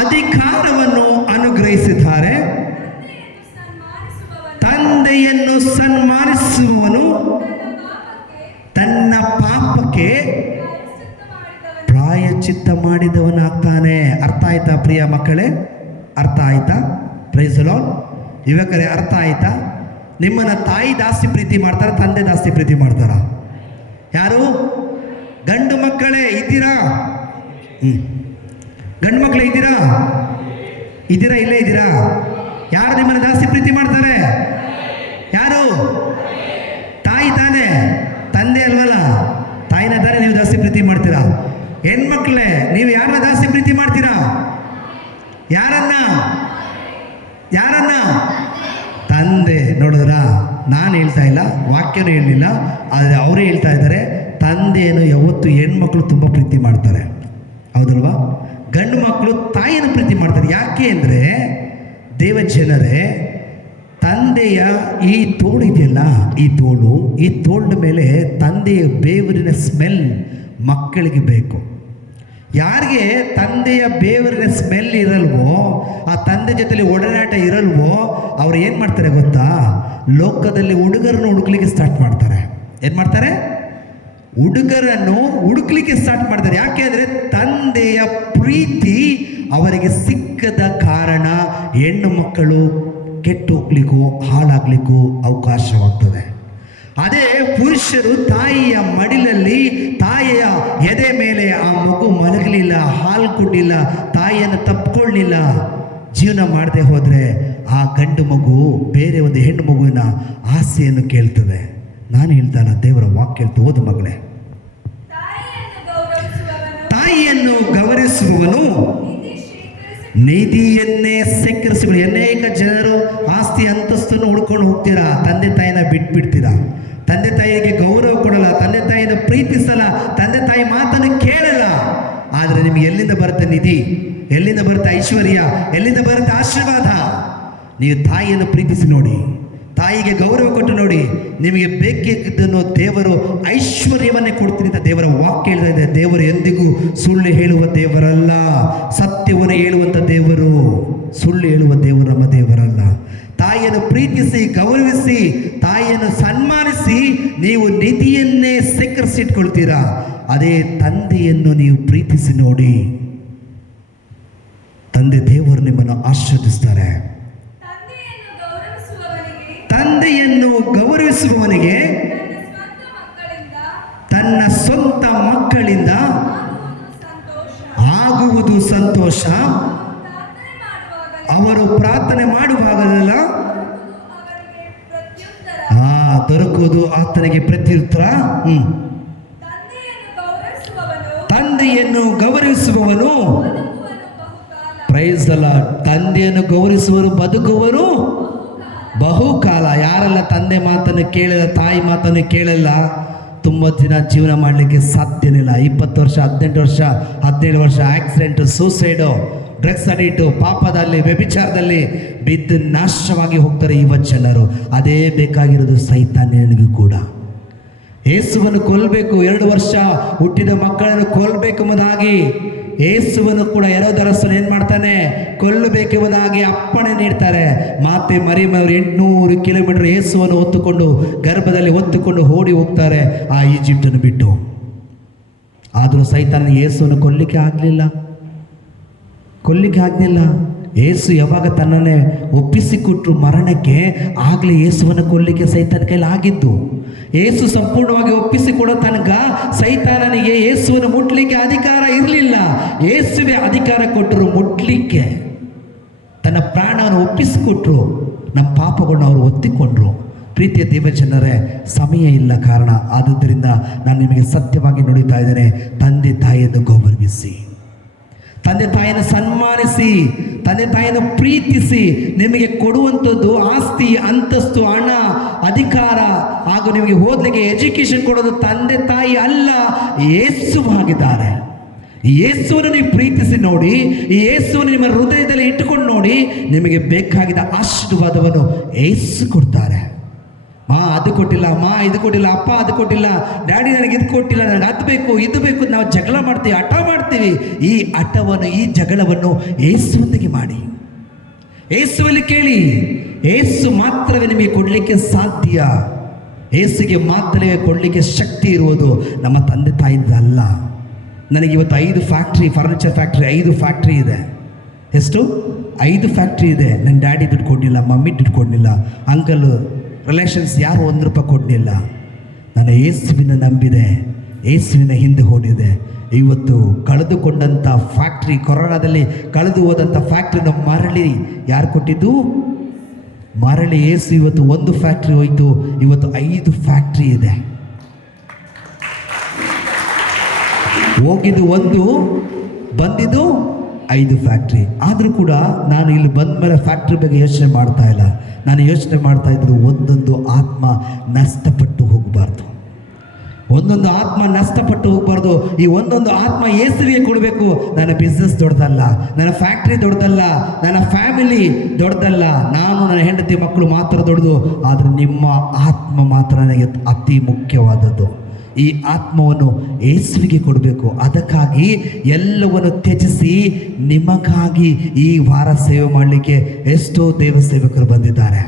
ಅಧಿಕಾರವನ್ನು ಅನುಗ್ರಹಿಸಿದ್ದಾರೆ. ತಂದೆಯನ್ನು ಸನ್ಮಾನಿಸುವವನು ತನ್ನ ಪಾಪಕ್ಕೆ ಪ್ರಾಯಶ್ಚಿತ್ತ ಮಾಡಿದವನಾಗ್ತಾನೆ. ಅರ್ಥ ಆಯ್ತಾ ಪ್ರಿಯ ಮಕ್ಕಳೇ? ಅರ್ಥ ಆಯ್ತಾ? Price the Lord. ಯುವಕರೇ ಅರ್ಥ ಆಯ್ತಾ? ನಿಮ್ಮನ್ನ ತಾಯಿ ಜಾಸ್ತಿ ಪ್ರೀತಿ ಮಾಡ್ತಾರ, ತಂದೆ ಜಾಸ್ತಿ ಪ್ರೀತಿ ಮಾಡ್ತಾರ? ಯಾರು? ಗಂಡು ಮಕ್ಕಳೇ ಇದ್ದೀರಾ? ಗಂಡು ಮಕ್ಕಳೇ ಇದ್ದೀರಾ? ಇದ್ದೀರಾ ಇಲ್ಲೇ ಇದ್ದೀರಾ? ಯಾರು ನಿಮ್ಮನ್ನ ಜಾಸ್ತಿ ಪ್ರೀತಿ ಮಾಡ್ತಾರೆ? ಯಾರು? ತಾಯಿ ತಾನೇ, ತಂದೆ ಅಲ್ವಲ್ಲ. ತಾಯಿನ ತಾನೇ ನೀವು ಜಾಸ್ತಿ ಪ್ರೀತಿ ಮಾಡ್ತೀರಾ. ಹೆಣ್ಮಕ್ಳೇ ನೀವು ಯಾರನ್ನ ಜಾಸ್ತಿ ಪ್ರೀತಿ ಮಾಡ್ತೀರಾ? ಯಾರನ್ನ? ಯಾರನ್ನ? ತಂದೆ. ನೋಡಿದ್ರ, ನಾನು ಹೇಳ್ತಾ ಇಲ್ಲ, ವಾಕ್ಯನೂ ಹೇಳಲಿಲ್ಲ, ಆದರೆ ಅವರೇ ಹೇಳ್ತಾ ಇದ್ದಾರೆ. ತಂದೆಯನ್ನು ಯಾವತ್ತು ಹೆಣ್ಮಕ್ಳು ತುಂಬ ಪ್ರೀತಿ ಮಾಡ್ತಾರೆ, ಹೌದಲ್ವಾ? ಗಂಡು ಮಕ್ಕಳು ತಾಯಿಯನ್ನು ಪ್ರೀತಿ ಮಾಡ್ತಾರೆ. ಯಾಕೆ ಅಂದರೆ ದೇವಜನರೇ, ತಂದೆಯ ಈ ತೋಳು ಇದೆಯಲ್ಲ, ಈ ತೋಳಿನ ಮೇಲೆ ತಂದೆಯ ಬೇವರಿನ ಸ್ಮೆಲ್ ಮಕ್ಕಳಿಗೆ ಬೇಕು. ಯಾರಿಗೆ ತಂದೆಯ ಬೇವರಿನ ಸ್ಮೆಲ್ ಇರಲ್ವೋ, ಆ ತಂದೆ ಜೊತೆಲಿ ಒಡನಾಟ ಇರಲ್ವೋ, ಅವ್ರು ಏನು ಮಾಡ್ತಾರೆ ಗೊತ್ತಾ? ಲೋಕದಲ್ಲಿ ಹುಡುಗರನ್ನು ಹುಡುಕ್ಲಿಕ್ಕೆ ಸ್ಟಾರ್ಟ್ ಮಾಡ್ತಾರೆ. ಏನು ಮಾಡ್ತಾರೆ? ಹುಡುಗರನ್ನು ಹುಡುಕ್ಲಿಕ್ಕೆ ಸ್ಟಾರ್ಟ್ ಮಾಡ್ತಾರೆ. ಯಾಕೆ ಅಂದರೆ ತಂದೆಯ ಪ್ರೀತಿ ಅವರಿಗೆ ಸಿಕ್ಕದ ಕಾರಣ ಹೆಣ್ಣು ಮಕ್ಕಳು ಕೆಟ್ಟು ಹೋಗ್ಲಿಕ್ಕೂ ಹಾಳಾಗ್ಲಿಕ್ಕೂ ಅವಕಾಶವಾಗ್ತದೆ. ಅದೇ ಪುರುಷರು ತಾಯಿಯ ಮಡಿಲಲ್ಲಿ, ತಾಯಿಯ ಎದೆ ಮೇಲೆ ಆ ಮಗು ಮಲಗಲಿಲ್ಲ, ಹಾಲು ಕೊಡಲಿಲ್ಲ, ತಾಯಿಯನ್ನು ತಪ್ಪಿಕೊಳ್ಳಲಿಲ್ಲ, ಜೀವನ ಮಾಡದೆ ಹೋದರೆ ಆ ಗಂಡು ಮಗು ಬೇರೆ ಒಂದು ಹೆಣ್ಣು ಮಗುವಿನ ಆಸೆಯನ್ನು ಕೇಳ್ತದೆ. ನಾನು ಹೇಳ್ತಾನ, ದೇವರ ವಾಕ್ಯ ಹೇಳ್ತು, ಓದು ಮಗಳೇ. ತಾಯಿಯನ್ನು ಗೌರವಿಸುವವನು ನಿಧಿಯನ್ನೇ ಸೇಕರಿಸಿಕೊಳ್ಳಿ. ಅನೇಕ ಜನರು ಆಸ್ತಿ ಅಂತಸ್ತನ್ನು ಹುಡ್ಕೊಂಡು ಹೋಗ್ತೀರಾ, ತಂದೆ ತಾಯಿನ ಬಿಟ್ಬಿಡ್ತೀರಾ. ತಂದೆ ತಾಯಿಗೆ ಗೌರವ ಕೊಡಲ್ಲ, ತಂದೆ ತಾಯಿನ ಪ್ರೀತಿಸಲ್ಲ, ತಂದೆ ತಾಯಿ ಮಾತನ್ನು ಕೇಳಲ್ಲ. ಆದರೆ ನಿಮಗೆ ಎಲ್ಲಿಂದ ಬರುತ್ತೆ ನಿಧಿ? ಎಲ್ಲಿಂದ ಬರುತ್ತೆ ಐಶ್ವರ್ಯ? ಎಲ್ಲಿಂದ ಬರುತ್ತೆ ಆಶೀರ್ವಾದ? ನೀವು ತಾಯಿಯನ್ನು ಪ್ರೀತಿಸಿ ನೋಡಿ, ತಾಯಿಗೆ ಗೌರವ ಕೊಟ್ಟು ನೋಡಿ. ನಿಮಗೆ ಬೇಕಿದ್ದನ್ನು ದೇವರು ಐಶ್ವರ್ಯವನ್ನೇ ಕೊಡ್ತೀನಿ ಅಂತ ದೇವರ ವಾಕ್ಯ ಹೇಳ್ತಾ ಇದೆ. ದೇವರು ಎಂದಿಗೂ ಸುಳ್ಳು ಹೇಳುವ ದೇವರಲ್ಲ, ಸತ್ಯವನ್ನು ಹೇಳುವಂಥ ದೇವರು. ಸುಳ್ಳು ಹೇಳುವ ದೇವರು ನಮ್ಮ ದೇವರಲ್ಲ. ತಾಯಿಯನ್ನು ಪ್ರೀತಿಸಿ, ಗೌರವಿಸಿ, ತಾಯಿಯನ್ನು ಸನ್ಮಾನಿಸಿ ನೀವು ನಿಧಿಯನ್ನೇ ಸೇಕರಿಸಿಟ್ಕೊಳ್ತೀರಾ. ಅದೇ ತಂದೆಯನ್ನು ನೀವು ಪ್ರೀತಿಸಿ ನೋಡಿ, ತಂದೆ ದೇವರು ನಿಮ್ಮನ್ನು ಆಶೀರ್ವದಿಸ್ತಾರೆ. ತಂದೆಯನ್ನು ಗೌರವಿಸುವವನಿಗೆ ತನ್ನ ಸ್ವಂತ ಮಕ್ಕಳಿಂದ ಆಗುವುದು ಸಂತೋಷ. ಅವರು ಪ್ರಾರ್ಥನೆ ಮಾಡುವಾಗಲೆಲ್ಲ ದೊರಕುವುದು ಆತನಿಗೆ ಪ್ರತ್ಯುತ್ತರ. ತಂದೆಯನ್ನು ಗೌರವಿಸುವವನು, ಪ್ರೈಸ್ ದಿ ಲಾರ್ಡ್, ತಂದೆಯನ್ನು ಗೌರವಿಸುವವರು ಬದುಕುವರು ಬಹುಕಾಲ. ಯಾರೆಲ್ಲ ತಂದೆ ಮಾತನ್ನು ಕೇಳಲ್ಲ, ತಾಯಿ ಮಾತನ್ನು ಕೇಳಲ್ಲ, ತುಂಬ ದಿನ ಜೀವನ ಮಾಡಲಿಕ್ಕೆ ಸಾಧ್ಯನಿಲ್ಲ. 20 ವರ್ಷ, 18 ವರ್ಷ, 17 ವರ್ಷ ಆಕ್ಸಿಡೆಂಟು, ಸೂಸೈಡು, ಡ್ರಗ್ಸ್ ಅಡಿಕ್ಟು, ಪಾಪದಲ್ಲಿ, ವ್ಯಭಿಚಾರದಲ್ಲಿ ಬಿದ್ದು ನಾಶವಾಗಿ ಹೋಗ್ತಾರೆ ಯುವ ಜನರು. ಅದೇ ಬೇಕಾಗಿರೋದು ಸೈತಾನ್ಯನಿಗೂ ಕೂಡ. ಯೇಸುವನ್ನು ಕೊಲ್ಲಬೇಕು, 2 ವರ್ಷ ಹುಟ್ಟಿದ ಮಕ್ಕಳನ್ನು ಕೊಲ್ಲಬೇಕೆಂಬುದಾಗಿ ಯೇಸುವನ್ನು ಕೂಡ ಹೆರೋದರಸನು ಏನು ಮಾಡ್ತಾನೆ, ಕೊಲ್ಲಬೇಕೆಂಬುದಾಗಿ ಅಪ್ಪಣೆ ನೀಡ್ತಾರೆ. ಮತ್ತೆ ಮರಿಯಮ್ಮವರು 800 ಕಿಲೋಮೀಟರ್ ಯೇಸುವನ್ನು ಹೊತ್ತುಕೊಂಡು ಗರ್ಭದಲ್ಲಿ ಹೊತ್ತುಕೊಂಡು ಓಡಿ ಹೋಗ್ತಾರೆ ಆ ಈಜಿಪ್ಟನ್ನು ಬಿಟ್ಟು. ಆದರೂ ಸೈತಾನನಿಗೆ ಯೇಸುವನ್ನು ಕೊಲ್ಲಿಕ್ಕೆ ಆಗಲಿಲ್ಲ. ಯೇಸು ಯಾವಾಗ ತನ್ನನ್ನೇ ಒಪ್ಪಿಸಿಕೊಟ್ರು ಮರಣಕ್ಕೆ, ಆಗಲೇ ಯೇಸುವನ್ನು ಕೊಲ್ಲಿಕ್ಕೆ ಸೈತಾನ ಕೈಲಿ ಆಗಿದ್ದು. ಯೇಸು ಸಂಪೂರ್ಣವಾಗಿ ಒಪ್ಪಿಸಿಕೊಡೋ ತನಕ ಸೈತಾನನಿಗೆ ಯೇಸುವನ್ನು ಮುಟ್ಲಿಕ್ಕೆ ಅಧಿಕಾರ ಇರಲಿಲ್ಲ. ಯೇಸುವೆ ಅಧಿಕಾರ ಕೊಟ್ಟರು ಮುಟ್ಲಿಕ್ಕೆ. ತನ್ನ ಪ್ರಾಣವನ್ನು ಒಪ್ಪಿಸಿಕೊಟ್ರು, ನಮ್ಮ ಪಾಪಗಳನ್ನ ಅವರು ಒತ್ತಿಕೊಂಡ್ರು. ಪ್ರೀತಿಯ ದೇವಜನರೇ, ಸಮಯ ಇಲ್ಲ ಕಾರಣ, ಆದುದರಿಂದ ನಾನು ನಿಮಗೆ ಸತ್ಯವಾಗಿ ನುಡಿತಾ ಇದ್ದೇನೆ, ತಂದೆ ತಾಯಿಯನ್ನು ಗೌರವಿಸಿ, ತಂದೆ ತಾಯಿಯನ್ನು ಸನ್ಮಾನಿಸಿ, ತಂದೆ ತಾಯಿಯನ್ನು ಪ್ರೀತಿಸಿ. ನಿಮಗೆ ಕೊಡುವಂಥದ್ದು ಆಸ್ತಿ, ಅಂತಸ್ತು, ಹಣ, ಅಧಿಕಾರ ಹಾಗೂ ನಿಮಗೆ ಓದಲಿಕ್ಕೆ ಎಜುಕೇಶನ್ ಕೊಡೋದು ತಂದೆ ತಾಯಿ ಅಲ್ಲ, ಯೇಸುವಾಗಿದ್ದಾರೆ. ಈ ಯೇಸುವನ್ನು ನೀವು ಪ್ರೀತಿಸಿ ನೋಡಿ, ಈ ಯೇಸುವನ್ನು ನಿಮ್ಮ ಹೃದಯದಲ್ಲಿ ಇಟ್ಟುಕೊಂಡು ನೋಡಿ, ನಿಮಗೆ ಬೇಕಾಗಿದ್ದ ಆಶೀರ್ವಾದವನ್ನು ಯೇಸು ಕೊಡ್ತಾರೆ. ಮಾ ಅದು ಕೊಟ್ಟಿಲ್ಲ, ಮಾ ಇದು ಕೊಟ್ಟಿಲ್ಲ, ಅಪ್ಪ ಅದು ಕೊಟ್ಟಿಲ್ಲ, ಡ್ಯಾಡಿ ನನಗೆ ಇದು ಕೊಟ್ಟಿಲ್ಲ, ನನಗೆ ಅದು ಬೇಕು ಇದು ಬೇಕು, ನಾವು ಜಗಳ ಮಾಡ್ತೀವಿ, ಹಠ ಮಾಡ್ತೀವಿ. ಈ ಹಠವನ್ನು, ಈ ಜಗಳವನ್ನು ಯೇಸುವಿಗೆ ಮಾಡಿ, ಯೇಸುವಲ್ಲಿ ಕೇಳಿ. ಯೇಸು ಮಾತ್ರವೇ ನಿಮಗೆ ಕೊಡಲಿಕ್ಕೆ ಸಾಧ್ಯ. ಯೇಸುಗೆ ಮಾತ್ರವೇ ಕೊಡಲಿಕ್ಕೆ ಶಕ್ತಿ ಇರುವುದು, ನಮ್ಮ ತಂದೆ ತಾಯಿಯಿಂದ ಅಲ್ಲ. ನನಗೆ ಇವತ್ತು 5 ಫ್ಯಾಕ್ಟ್ರಿ, ಫರ್ನಿಚರ್ ಫ್ಯಾಕ್ಟ್ರಿ 5 ಫ್ಯಾಕ್ಟ್ರಿ ಇದೆ. ಎಷ್ಟು? 5 ಫ್ಯಾಕ್ಟ್ರಿ ಇದೆ. ನನ್ನ ಡ್ಯಾಡಿ ದುಡ್ಡು ಕೊಡಲಿಲ್ಲ, ಮಮ್ಮಿ ದುಡ್ಡು ಕೊಡಲಿಲ್ಲ, ಅಂಕಲ್ ರಿಲೇಷನ್ಸ್ ಯಾರು 1 ರೂಪಾಯಿ ಕೊಡಲಿಲ್ಲ. ನಾನು ಯೇಸುವಿನ ನಂಬಿದೆ, ಯೇಸುವಿನ ಹಿಂದೆ ಓಡಿದೆ. ಇವತ್ತು ಕಳೆದುಕೊಂಡಂಥ ಫ್ಯಾಕ್ಟ್ರಿ, ಕೊರೋನಾದಲ್ಲಿ ಕಳೆದು ಹೋದಂಥ ಫ್ಯಾಕ್ಟ್ರಿನ ಮರಳಿ ಯಾರು ಕೊಟ್ಟಿದ್ದು? ಮರಳಿ ಯೇಸು. ಇವತ್ತು 1 ಫ್ಯಾಕ್ಟ್ರಿ ಹೋಯಿತು, ಇವತ್ತು 5 ಫ್ಯಾಕ್ಟ್ರಿ ಇದೆ. ಹೋಗಿದ್ದು 1, ಬಂದಿದ್ದು 5 ಫ್ಯಾಕ್ಟ್ರಿ. ಆದರೂ ಕೂಡ ನಾನು ಇಲ್ಲಿ ಬಂದ ಮೇಲೆ ಫ್ಯಾಕ್ಟ್ರಿ ಬಗ್ಗೆ ಯೋಚನೆ ಮಾಡ್ತಾ ಇಲ್ಲ. ನಾನು ಯೋಚನೆ ಮಾಡ್ತಾ ಇದ್ದು, ಒಂದೊಂದು ಆತ್ಮ ನಷ್ಟಪಟ್ಟು ಹೋಗಬಾರ್ದು, ಒಂದೊಂದು ಆತ್ಮ ನಷ್ಟಪಟ್ಟು ಹೋಗಬಾರ್ದು. ಈ ಒಂದೊಂದು ಆತ್ಮ ಯೇಸುವಿಗೆ ಕೊಡಬೇಕು. ನನ್ನ ಬಿಸ್ನೆಸ್ ದೊಡ್ಡದಲ್ಲ, ನನ್ನ ಫ್ಯಾಕ್ಟ್ರಿ ದೊಡ್ಡದಲ್ಲ, ನನ್ನ ಫ್ಯಾಮಿಲಿ ದೊಡ್ಡದಲ್ಲ, ನಾನು ನನ್ನ ಹೆಂಡತಿ ಮಕ್ಕಳು ಮಾತ್ರ ದೊಡ್ಡದು. ಆದರೆ ನಿಮ್ಮ ಆತ್ಮ ಮಾತ್ರ ನನಗೆ ಅತಿ ಮುಖ್ಯವಾದದ್ದು. ಈ ಆತ್ಮವನ್ನು ಯೇಸುವಿಗೆ ಕೊಡಬೇಕು. ಅದಕ್ಕಾಗಿ ಎಲ್ಲವನ್ನು ತ್ಯಜಿಸಿ ನಿಮಗಾಗಿ ಈ ವಾರ ಸೇವೆ ಮಾಡಲಿಕ್ಕೆ ಎಷ್ಟೋ ದೇವ ಸೇವಕರು ಬಂದಿದ್ದಾರೆ.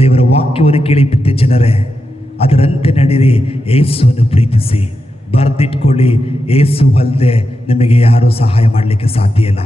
ದೇವರ ವಾಕ್ಯವನ್ನು ಕೇಳಿ ಪ್ರೀತಿ ಜನರೇ, ಅದರಂತೆ ನಡೀರಿ, ಯೇಸುವನ್ನು ಪ್ರೀತಿಸಿ. ಬರೆದಿಟ್ಕೊಳ್ಳಿ, ಯೇಸು ಅಲ್ಲದೆ ನಿಮಗೆ ಯಾರೂ ಸಹಾಯ ಮಾಡಲಿಕ್ಕೆ ಸಾಧ್ಯ ಇಲ್ಲ.